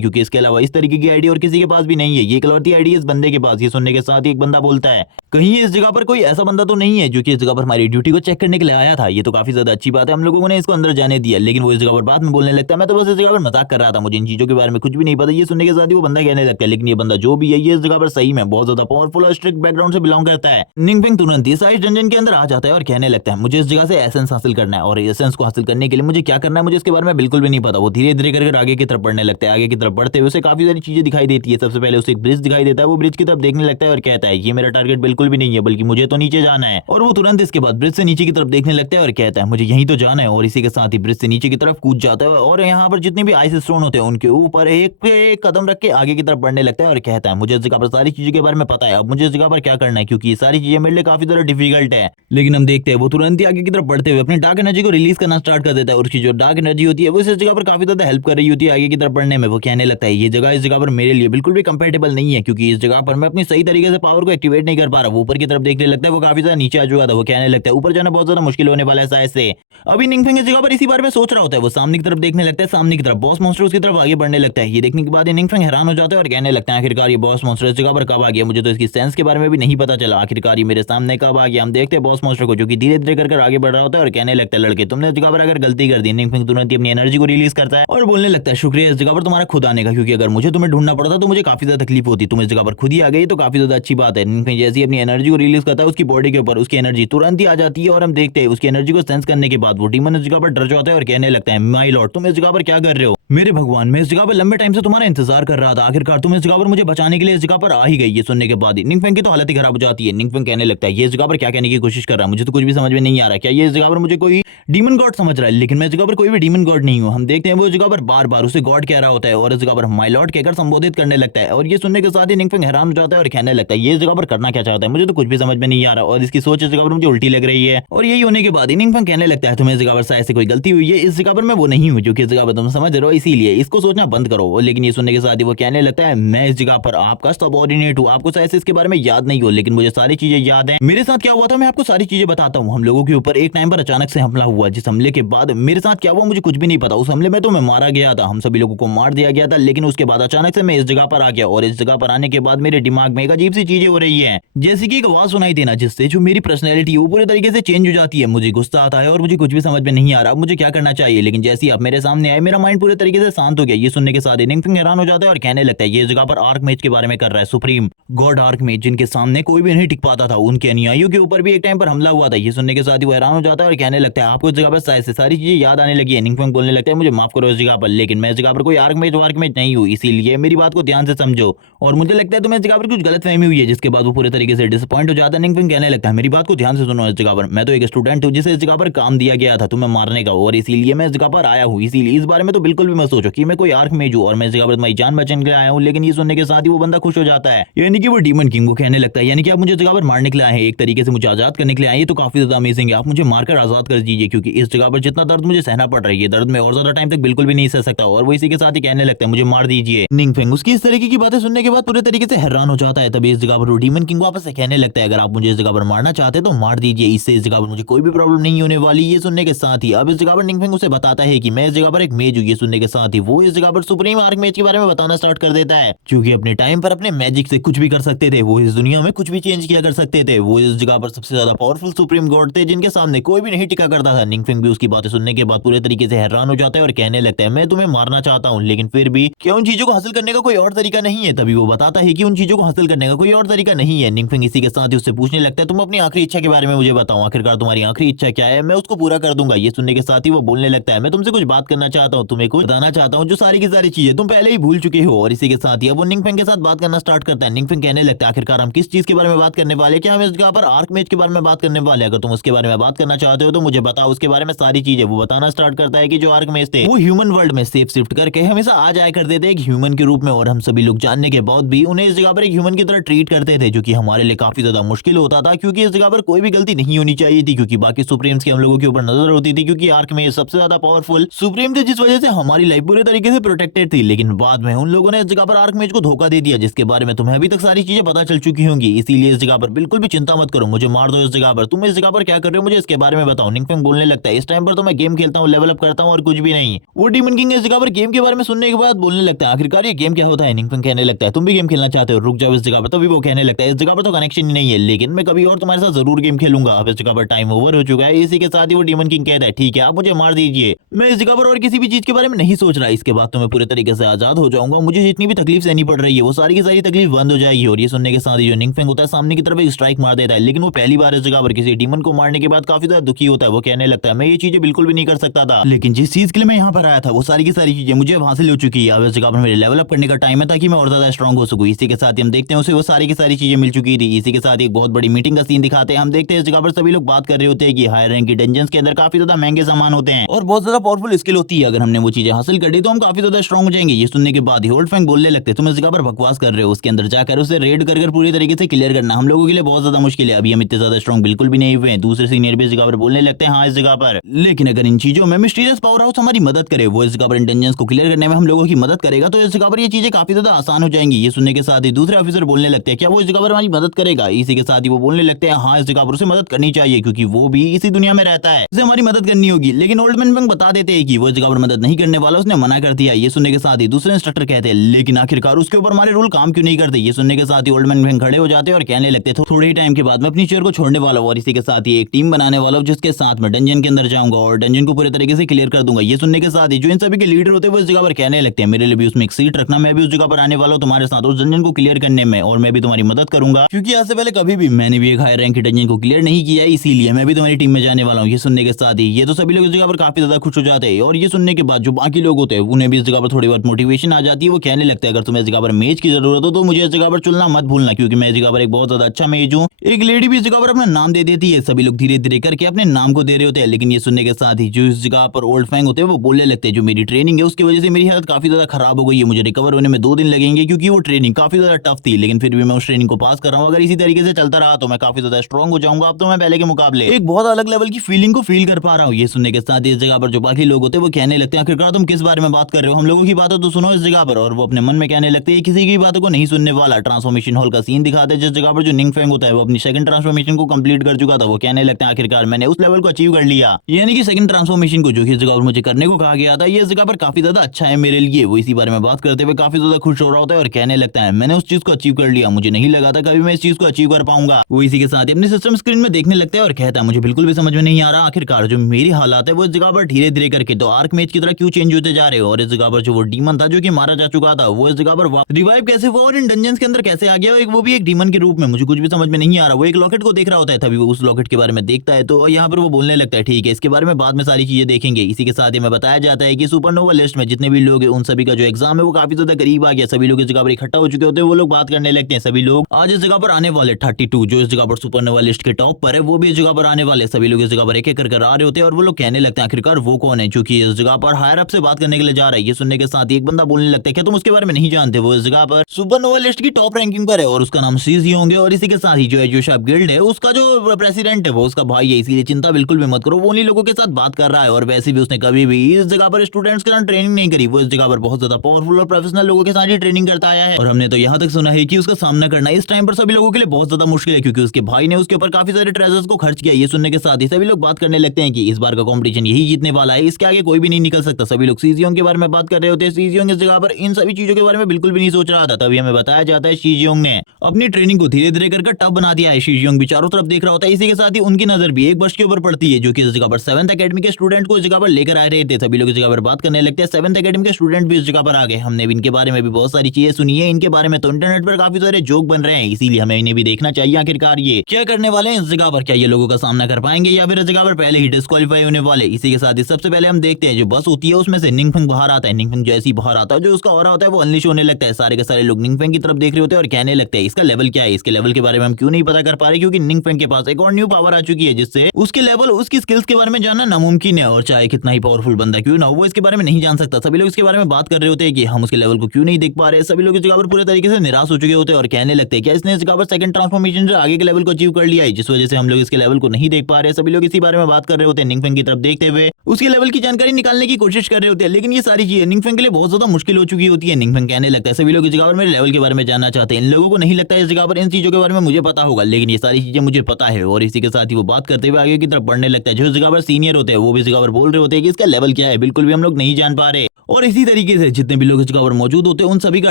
क्योंकि इसके अलावा इस तरीके की आईडी और किसी के पास भी नहीं है। ये इकलौती आईडी इस बंदे के पास। ये सुनने के साथ ही एक बंदा बोलता है कहीं इस जगह पर कोई ऐसा बंदा तो नहीं है जो कि इस जगह पर हमारी ड्यूटी को चेक करने के लिए आया था। ये तो काफी ज्यादा अच्छी बात है, हम लोगों ने इसको अंदर जाने दिया। लेकिन वो इस जगह पर बाद में बोलने लगता है मैं तो बस इस जगह पर मजाक कर रहा था, मुझे इन चीजों के बारे में कुछ भी नहीं पता। ये सुनने के साथ ही वो बंदा कहने लगता है लेकिन ये बंदा जो भी है ये इस जगह पर सही में बहुत ज्यादा पावरफुल और स्ट्रिक्ट बैकग्राउंड से बिलोंग करता है। निंगफेंग तुरंत इस आइस डंजन के अंदर आ जाता है और कहने लगता है मुझे इस जगह से एसेंस हासिल करना है और एसेंस को हासिल करने के लिए मुझे क्या करना है मुझे इसके बारे में बिल्कुल भी नहीं पता। वो धीरे धीरे करके आगे की तरफ बढ़ने लगता है। आगे की तरफ बढ़ते हुए उसे काफी सारी चीजें दिखाई देती है। सबसे पहले उसे एक ब्रिज दिखाई देता है। वो ब्रिज की तरफ देखने लगता है और कहता है ये मेरा टारगेट बिल्कुल भी नहीं है, बल्कि मुझे तो नीचे जाना है। और वो तुरंत इसके बाद ब्रिज से नीचे की तरफ देखने लगता है और कहता है मुझे यहीं तो जाना है। और इसी के साथ ही ब्रिज से नीचे की तरफ कूद जाता है और यहाँ पर जितने भी आइस स्टोन होते हैं उनके ऊपर एक कदम रख के आगे की तरफ बढ़ने लगता है और कहता है मुझे इस जगह पर सारी चीजों के बारे में पता है, अब मुझे इस जगह पर क्या करना है, क्योंकि ये सारी चीजें मेरे लिए काफी ज्यादा डिफिकल्ट है। लेकिन हम देखते हैं वो तुरंत ही आगे की तरफ बढ़ते हुए अपनी डार्क एनर्जी को रिलीज करना स्टार्ट कर देता है। और उसकी जो डार्क एनर्जी होती है वो इस जगह पर काफी ज्यादा हेल्प कर रही होती है आगे की तरफ बढ़ने में। वो कहने लगता है ये जगह इस जगह पर मेरे लिए बिल्कुल भी कंपेटेबल नहीं है, क्योंकि इस जगह पर मैं अपनी सही तरीके से पावर को एक्टिवेट नहीं कर पा रहा। वो ऊपर की तरफ देखने लगता है वो काफी ज्यादा नीचे आ चुका था। वो कहने लगता है ऊपर जाना बहुत ज्यादा मुश्किल होने वाला है शायद से। अभी निंगफेंग इस जगह पर इसी बारे में सोच रहा होता है। वो सामने की तरफ देखने लगता है, सामने की तरफ बॉस मॉन्स्टर उसकी तरफ आगे बढ़ने लगता है। ये देखने के बाद निंगफेंग हैरान हो जाता है और कहने लगता है आखिरकार ये बॉस मॉन्स्टर इस जगह पर कब आ गया, मुझे तो इसकी सेंस के बारे में भी नहीं पता चला, आखिरकार ये मेरे सामने कब आ गया। हम देखते हैं बॉस मॉन्स्टर को जो कि धीरे धीरे कर आगे बढ़ रहा होता है और कहने लगता है लड़के तुमने इस जगह पर अगर गलती कर दी। निंगफेंग तुरंत ही अपनी एनर्जी को रिलीज करता है और बोलने लगता है शुक्रिया इस जगह पर तुम्हारा खुद आने का, क्योंकि अगर मुझे तुम्हें ढूंढना पड़ता तो मुझे काफी ज्यादा तकलीफ होती। तुम इस जगह पर खुद ही आ गई तो काफी ज्यादा अच्छी बात है। निंगफेंग जैसे ही अपनी एनर्जी को रिलीज करता है उसकी बॉडी के ऊपर उसकी एनर्जी तुरंत ही आ जाती है और हम देखते हैं उसकी एनर्जी को सेंस करने के बाद वो डीमन इस जगह पर डर जाता है और कहने लगता है माय लॉर्ड तुम इस जगह पर क्या कर रहे हो, मेरे भगवान मैं इस जगह पर लंबे टाइम से तुम्हारा इंतजार कर रहा था, आखिरकार तुम इस जगह पर मुझे बचाने के लिए इस जगह पर आ ही गई। ये सुनने के बाद निंगफेंग की तो हालत ही खराब हो जाती है। निंगफेंग कहने लगता है ये इस जगह पर क्या कहने की कोशिश कर रहा है, मुझे तो कुछ भी समझ में नहीं आ रहा, क्या ये इस जगह पर मुझे कोई डीमन गॉड समझ रहा है, लेकिन मैं इस जगह पर कोई भी डीमन गॉड नहीं हूँ। हम देखते हैं वो इस जगह पर बार बार उसे गॉड कह रहा होता है और इस जगह पर माय लॉर्ड कहकर संबोधित करने लगता है। और ये सुनने के साथ ही निंगफेंग हैरान हो जाता है और कहने लगता है ये इस जगह पर करना क्या चाहता है, मुझे तो कुछ भी समझ में नहीं आ रहा और इसकी सोच इस जगह पर मुझे उल्टी लग रही है। और यही होने के बाद निंगफेंग कहने लगता है तुम्हें इस जगह पर शायद से कोई गलती हुई है, इस जगह पर मैं वो नहीं हूँ जो कि इस जगह पर तुम समझ रहे हो, इसीलिए इसको सोचना बंद करो। लेकिन ये सुनने के साथ ही वो कहने लगता है मैं इस जगह पर आपका सबऑर्डिनेट हूँ, आपको शायद से इसके बारे में याद नहीं हो लेकिन मुझे सारी चीजें याद है। मेरे साथ क्या हुआ था मैं आपको सारी चीजें बताता हूँ। हम लोगों के ऊपर एक टाइम पर अचानक से हमला हुआ, जिस हमले के बाद मेरे साथ क्या हुआ मुझे कुछ भी नहीं पता। उस हमले में तो मैं मारा गया था, हम सभी लोगों को मार दिया गया था, लेकिन उसके बाद अचानक से मैं इस जगह पर आ गया और इस जगह पर आने के बाद मेरे दिमाग में एक अजीब सी चीजें हो रही है, जैसे कि एक आवाज सुनाई देना जिससे जो मेरी पर्सनैलिटी है वो पूरे तरीके से चेंज हो जाती है। मुझे गुस्सा आता है और मुझे कुछ भी समझ में नहीं आ रहा मुझे क्या करना चाहिए, लेकिन जैसे ही आप मेरे सामने आए मेरा माइंड पूरे तरीके से शांत हो गया। ये सुनने के साथ निंगफेंग हैरान हो जाता है और कहने लगता है ये जगह पर आर्कमेज के बारे में कर रहा है, सुप्रीम गॉड आर्कमेज जिनके सामने कोई भी नहीं टिक पाता था, उनके अनुयायियों के ऊपर भी एक टाइम पर हमला हुआ था। ये सुनने के साथ ही वो हैरान हो जाता है और कहने लगता है आपको इस जगह पर शायद से सारी चीजें याद आने लगी है। निंगफेंग बोलने लगता है मुझे माफ करो इस जगह पर, लेकिन मैं इस जगह पर कोई आर्कमेज नहीं हूँ, इसीलिए मेरी बात को ध्यान से समझो। और मुझे लगता है तुम्हें इस जगह पर कुछ गलतफहमी हुई है, जिसके बाद वो पूरे तरीके से डिसअपॉइंट हो जाता है। निंगफेंग कहने लगता है मेरी बात को ध्यान से सुनो, इस जगह पर मैं तो एक स्टूडेंट हूँ जिसे इस जगह पर काम दिया गया था तुम्हें मारने का, और इसीलिए मैं इस जगह पर आया हूँ, इसीलिए इस बारे में तो बिल्कुल भी मत सोचो कि मैं कोई आर्कमेज हूँ और मैं इस जगह पर तुम्हारी जान बचाने के लिए आया हूँ। लेकिन ये सुनने के साथ ही वो बंदा खुश हो जाता है, यानी कि वो डीमन किंग को कहने लगता है यानी कि आप मुझे इस जगह पर मारने के लिए आए हैं, एक तरीके से मुझे आजाद करने के लिए आए, ये तो काफी ज्यादा अमेजिंग है, आप मुझे मारकर आजाद कर दीजिए, क्योंकि इस जगह पर जितना दर्द मुझे सहना पड़ रही है दर्द में और ज्यादा टाइम तक बिल्कुल भी नहीं सह सकता। और वो इसी के साथ ही कहने लगता है मुझे मार दीजिए। निंगफेंग उसकी इस तरीके की बातें सुनने के बाद पूरे तरीके से हैरान हो जाता है। तभी इस जगह पर वो डीमन किंग वापस से कहने लगता है अगर आप मुझे इस जगह पर मारना चाहते हैं तो मार दीजिए, इससे इस जगह पर मुझे कोई भी प्रॉब्लम नहीं होने वाली। ये सुनने के साथ ही अब इस जगह पर निंगफेंग उसे बताता है कि मैं इस जगह पर एक मेज हूँ। ये सुनने के साथ ही वो इस जगह पर सुप्रीम आर्कमेज के बारे में बताना स्टार्ट कर देता है, क्योंकि अपने टाइम पर अपने मैजिक से कुछ भी कर सकते थे, वो इस दुनिया में कुछ भी चेंज किया कर सकते थे, वो इस जगह पर सबसे ज्यादा पावरफुल सुप्रीम गॉड थे जिनके सामने कोई भी नहीं टिका करता था। निंगफेंग भी उसकी बातें सुनने के बाद पूरे तरीके से हैरान हो जाता है और कहने लगता है मैं तुम्हें मारना चाहता हूँ, लेकिन फिर भी क्या उन चीजों को हासिल करने का कोई और तरीका नहीं है। तभी वो बताता है कि उन चीजों को हासिल करने का कोई और तरीका नहीं है। निंगफेंग इसी के साथ ही उससे पूछने लगता है तुम अपनी आखिरी इच्छा के बारे में मुझे बताओ, आखिरकार तुम्हारी आखिरी इच्छा क्या है, मैं उसको पूरा कर दूंगा। ये सुनने के साथ ही वो बोलने लगता है मैं तुमसे कुछ बात करना चाहता हूँ, तुम्हें कुछ बताना चाहता हूँ जो सारी की सारी चीजें तुम पहले ही भूल चुके हो। और इसी के साथ ही अब वो निंगफेंग के साथ बात करना स्टार्ट करता है। निंगफेंग कहने लगता है आखिरकार हम किस चीज के बारे में बात करने वाले, क्या हम इस जगह पर आर्कमेज के बारे में बात करने वाले, अगर तुम उसके बारे में बात करना चाहते हो तो मुझे बताओ उसके बारे में सारी चीजें। वो बताना स्टार्ट करता है कि जो आर्कमेज थे वो ह्यूमन वर्ल्ड में सेफ शिफ्ट करके हमेशा आ जाया करते थे एक ह्यूमन के रूप में, और हम सभी लोग जानने के बाद भी उन्हें इस जगह पर एक ह्यूमन की तरह ट्रीट करते थे, जो कि हमारे लिए काफी ज्यादा मुश्किल होता था, क्योंकि इस जगह पर कोई भी गलती नहीं होनी चाहिए थी, क्योंकि बाकी सुप्रीम्स की हम लोगों के ऊपर नजर होती थी, क्योंकि आर्कमेज सबसे ज्यादा पावरफुल सुप्रीम थे जिस वजह से हमारी तुम्हारी लाइफ पूरे तरीके से प्रोटेक्टेड थी, लेकिन बाद में उन लोगों ने इस जगह पर आर्क मेज को धोखा दे दिया, जिसके बारे में तुम्हें अभी तक सारी चीजें पता चल चुकी होंगी। इसीलिए इस जगह पर बिल्कुल भी चिंता मत करो, मुझे मार दो इस जगह पर। तुम इस जगह पर क्या कर रहे हो मुझे इसके बारे में बताओ। निंगफेंग बोलने लगता है, इस टाइम पर तो मैं गेम खेलता हूँ, लेवल अप करता हूँ और कुछ भी नहीं। वो डीमन किंग इस जगह पर गेम के बारे में सुनने के बाद बोलने लगता है, आखिरकार ये गेम क्या होता है। निंगफेंग कहने लगता है, तुम भी गेम खेलना चाहते हो, रुक जाओ इस जगह पर। तभी वो कहने लगता है, इस जगह पर तो कनेक्शन ही नहीं है, लेकिन मैं कभी और तुम्हारे साथ जरूर गेम खेलूंगा। अब इस जगह पर टाइम ओवर हो चुका है। इसी के साथ ही वो डीमन किंग कहता है, ठीक है आप मुझे मार दीजिए, मैं इस जगह पर और किसी भी चीज के बारे में नहीं सोच रहा। इसके बाद तो मैं पूरे तरीके से आजाद हो जाऊंगा, मुझे जितनी भी तकलीफ सहनी पड़ रही है वो सारी की सारी तकलीफ बंद हो जाएगी। और ये सुनने के साथ ही जो निंगफेंग होता है सामने की तरफ एक स्ट्राइक मार देता है, लेकिन वो पहली बार इस जगह पर किसी डीमन को मारने के बाद काफी ज्यादा दुखी होता है। वो कहने लगता है, मैं ये चीजें बिल्कुल भी नहीं कर सकता था, लेकिन जिस चीज के लिए मैं यहाँ पर आया था वो सारी की सारी चीजें मुझे अब हासिल हो चुकी है। अब इस जगह पर मेरे लेवल अप करने का टाइम है ताकि मैं और ज्यादा स्ट्रॉन्ग हो सकूं। इसी के साथ ही हम देखते हैं उसे वो सारी की सारी चीजें मिल चुकी थी। इसी के साथ एक बहुत बड़ी मीटिंग का सीन दिखाते हैं। हम देखते हैं इस जगह पर सभी लोग बात कर रहे होते हैं कि हाई रैंक की डंजन्स के अंदर काफी ज्यादा महंगे सामान होते हैं और बहुत ज्यादा पावरफुल स्किल होती है। अगर हमने वो चीजें हासिल कर ली तो हम काफी ज्यादा स्ट्रॉन्ग हो जाएंगे। ये सुनने के बाद ही ओल्ड फैंग बोलने लगते हैं, तुम इस जगह पर बकवास कर रहे हो, उसके अंदर जाकर उसे रेड कर पूरी तरीके से क्लियर करना हम लोगों के लिए बहुत ज्यादा मुश्किल है। अभी हम इतने ज्यादा स्ट्रॉन्ग बिल्कुल भी नहीं हुए हैं। दूसरे सीनियर भी इस जगह पर बोलने लगते हैं, हाँ इस जगह पर, लेकिन अगर इन चीजों में मिस्टीरियस पावर हाउस हमारी मदद करे, वो इस जगह पर इन डंजन्स को क्लियर करने में हम लोगों की मदद करेगा, तो इस जगह पर ये चीजें काफी ज्यादा आसान हो जाएंगी। ये सुनने के साथ ही दूसरे ऑफिसर बोलने लगते हैं, क्या वो इस जगह पर हमारी मदद करेगा। इसी के साथ ही वो बोलने लगते हैं, हाँ इस जगह पर उसे मदद करनी चाहिए क्योंकि वो भी इसी दुनिया में रहता है, उसे हमारी मदद करनी होगी। लेकिन ओल्ड मैन फैंग बता देते हैं कि वो इस जगह पर मदद नहीं करने वाला, उसने मना कर दिया। ये सुनने के साथ ही दूसरे इंस्ट्रक्टर कहते हैं, लेकिन आखिरकार उसके ऊपर हमारे रूल काम क्यों नहीं करते। ये सुनने के साथ ही ओल्ड मैन फैंग खड़े हो जाते हैं और कहने लगते हैं, थोड़े ही टाइम के बाद मैं अपनी चेयर को छोड़ने वाला हूं और इसी के साथ ही एक टीम बनाने वाला हूं जिसके साथ मैं डंजन के अंदर जाऊंगा और डंजन को पूरे तरीके से क्लियर कर दूंगा। ये सुनने के साथ ही जो इन सभी के लीडर होते हैं वो इस जगह पर कहने लगते हैं, मेरे लिए भी उसमें एक सीट रखना, मैं भी उस जगह पर आने वाला हूं तुम्हारे साथ उस डंजन को क्लियर करने में, और मैं भी तुम्हारी मदद करूंगा क्योंकि आज से पहले कभी भी मैंने भी एक हाई रैंक की डंजन को क्लियर नहीं किया, इसीलिए मैं भी तुम्हारी टीम में जाने वाला हूँ। ये सुनने के साथ ही ये तो सभी लोग इस जगह पर काफी ज्यादा खुश हो जाते हैं और ये सुनने के बाद जो बाकी लोग होते हैं उन्हें भी इस जगह पर थोड़ी बहुत मोटिवेशन आ जाती है। वो कहने लगता है, अगर तुम्हें इस जगह पर मेज की जरूरत हो तो मुझे इस जगह पर चुनना मत भूलना क्योंकि मैं इस जगह पर एक बहुत ज्यादा अच्छा मेज हूँ। एक लेडी भी इस जगह पर अपना नाम दे देती है। सभी लोग धीरे धीरे करके अपने नाम को दे रहे होते हैं, लेकिन ये सुनने के साथ ही जो इस जगह पर ओल्ड फैंग होते हैं वो बोलने लगते हैं, जो मेरी ट्रेनिंग है उसकी वजह से मेरी हालत काफी ज्यादा खराब हो गई है, मुझे रिकवर होने में 2 दिन लगेंगे क्योंकि वो ट्रेनिंग काफी ज्यादा टफ थी, लेकिन फिर भी मैं उस ट्रेनिंग को पास कर रहा हूँ। अगर इसी तरीके से चलता रहा तो मैं काफी ज्यादा स्ट्रॉन्ग हो जाऊंगा। अब तो मैं पहले के मुकाबले एक बहुत अलग लेवल की फीलिंग को फील कर पा रहा हूँ। ये सुनने के साथ इस जगह पर जो बाकी लोग होते हैं वो कहने लगते हैं, आखिरकार तुम किस बारे में बात कर रहे हो, हम लोगों की बातों तो सुनो इस जगह पर। और वो अपने मन में कहने लगते हैं, किसी की बातों को नहीं सुनने वाला। ट्रांसफॉर्मेशन हॉल का सीन दिखाते हैं जिस जगह पर जो निंग फैंग होता है वो अपनी सेकंड ट्रांसफॉर्मेशन को कंप्लीट कर चुका था। वो कहने लगते हैं, आखिरकार मैंने उस लेवल को अचीव कर लिया, यानी कि सेकंड ट्रांसफॉर्मेशन को जो कि इस जगह पर मुझे करने को कहा गया था ये इस जगह पर काफी ज्यादा अच्छा है मेरे लिए। वो इसी बारे में बात करते हुए काफी ज्यादा खुश हो रहा होता है और कहने लगता है, मैंने उस चीज को अचीव कर लिया, मुझे नहीं लगा था कभी मैं इस चीज को अचीव कर पाऊंगा। वो इसी के साथ अपने सिस्टम स्क्रीन में देखने लगता है और कहता है, मुझे बिल्कुल भी समझ में नहीं आ रहा आखिरकार जो मेरी हालात है वो इस जगह पर धीरे धीरे करके तो आर्क मेज की तरह क्यों चेंज होते जा रहे हो, और इस जगह पर जो वो डीमन था जो कि मारा जा चुका था वो इस जगह पर रिवाइव कैसे हुआ और इन डंजन्स के अंदर कैसे आ गया, वो भी एक डीमन के रूप में। मुझे कुछ भी समझ में नहीं आ रहा। वो एक लॉकेट को देख रहा होता है, तभी वो उस लॉकेट के बारे में देखता है तो यहाँ पर वो बोलने लगता है, ठीक है इसके बारे में बाद में सारी चीजें देखेंगे। इसी के साथ ही में बताया जाता है कि सुपरनोवा लिस्ट में जितने भी लोग हैं उन सभी का जो एग्जाम है वो काफी ज्यादा करीब आ गया। सभी लोग इस जगह पर इकट्ठा हो चुके होते हैं, वो लोग बात करने लगते हैं। सभी लोग आज इस जगह पर आने वाले 32 जो इस जगह पर सुपरनोवा लिस्ट के टॉप पर है वो भी इस जगह पर आने वाले। सभी लोग इस जगह पर एक एक कर आ रहे होते हैं और वो लोग कहने लगते हैं, आखिरकार वो कौन है जो कि इस जगह पर हायर अप से बात करने के लिए जा रहा है। ये सुनने के साथ एक बंदा बोलने लगता है, क्या तुम उसके बारे में नहीं जानते, वो इस जगह पर सुपरनोवा लिस्ट की टॉप रैंकिंग पर है और उसका नाम सीजी होंगे। और इसी के साथ ही जो एजोशाप गिल्ड है उसका जो प्रेसिडेंट है वो उसका भाई है, इसीलिए चिंता बिल्कुल भी मत करो, वो उन्हीं लोगों के साथ बात कर रहा है। और वैसे भी उसने कभी भी इस जगह पर स्टूडेंट्स के साथ ट्रेनिंग नहीं करी, वो इस जगह पर बहुत ज्यादा पावरफुल और प्रोफेशनल लोगों के साथ ही ट्रेनिंग करता आया है। और हमने तो यहाँ तक सुना है कि उसका सामना करना इस टाइम पर सभी लोगों के लिए बहुत ज्यादा मुश्किल है क्योंकि उसके भाई ने उसके ऊपर काफी सारे ट्रेजर्स को खर्च किया। ये सुनने के साथ ही सभी लोग बात करने लगते हैं कि इस बार का कंपटीशन यही जीतने वाला है, इसके आगे कोई भी नहीं निकल सकता। सभी लोग सीजियोंग के बारे में बात कर रहे होते हैं। सीजियोंग इस जगह पर इन सभी चीजों के बारे में बिल्कुल भी नहीं सोच रहा था। तभी हमें बताया जाता है शीजियोंग ने अपनी ट्रेनिंग को धीरे धीरे करके टफ बना दिया है। शीजियोंग भी चारों तरफ देख रहा होता है। इसी के साथ ही उनकी नजर भी एक बश के ऊपर पड़ती है जो कि इस जगह पर 7th एकेडमी के स्टूडेंट को इस जगह पर लेकर आ रहे थे। सभी लोग इस जगह पर बात करने लगते हैं। 7th एकेडमी के स्टूडेंट भी इस जगह पर आ गए। हमने भी इनके बारे में भी बहुत सारी चीजें सुनी है, इनके बारे में तो इंटरनेट पर काफी सारे जोक बन रहे हैं, इसीलिए हमें इन्हें भी देखना चाहिए आखिरकार ये क्या करने वाले हैं इस जगह पर, क्या ये लोगों का सामना कर पाएंगे या फिर इस जगह पर पहले ही डिस्क्वालीफाई होने वाले। इसी के साथ ही सबसे पहले हम देखते हैं जो बस होती है उसमें से निंगफेंग बाहर आता है। निंगफेंग जैसे ही बाहर आता है जो उसका ऑरा होता है वो अनलिश होने लगता है। सारे के सारे लोग निंगफेंग की तरफ देख रहे होते हैं और कहने लगते हैं, इसका लेवल क्या है, इसके लेवल के बारे में हम क्यों नहीं पता कर पा रहे, क्योंकि निंगफेंग के पास एक और न्यू पावर आ चुकी है जिससे उसके लेवल उसकी स्किल्स के बारे में जानना नामुमकिन है। और चाहे कितना ही पावरफुल बंदा क्यों ना हो वो इसके बारे में नहीं जान सकता। सभी लोग इसके बारे में बात कर रहे होते हैं कि हम उसके लेवल को क्यों नहीं देख पा रहे। सभी लोग इस जगह पर पूरे तरीके से निराश हो चुके होते हैं और कहने लगते हैं, क्या इसने इस जगह पर सेकंड ट्रांसफॉर्मेशन से आगे के लेवल को अचीव कर लिया है जिस वजह से हम लोग इसके लेवल को नहीं देख पा रहे। सभी लोग इसी बारे में बात कर रहे होते हैं। निंगफेंग की तरफ देखते हुए उसके लेवल की जानकारी निकालने की कोशिश कर रहे होते हैं। लेकिन ये सारी चीजें निंगफेंग के लिए बहुत ज्यादा मुश्किल हो चुकी होती है। निंगफेंग कहने लगता है सभी लोग इस जगह पर मेरे लेवल के बारे में जानना चाहते हैं, इन लोगों को नहीं लगता इस जगह पर इन चीजों के बारे में मुझे पता होगा, लेकिन ये सारी चीजें मुझे पता है। और इसी के साथ ही वो बात करते हुए आगे की तरफ बढ़ने लगता है। जो इस जगह पर सीनियर होते हैं वो भी इस जगह पर बोल रहे होते हैं कि इसका लेवल क्या है बिल्कुल भी हम लोग नहीं जान पा रहे। और इसी तरीके से जितने भी लोग इस जगह पर मौजूद होते हैं उन सभी का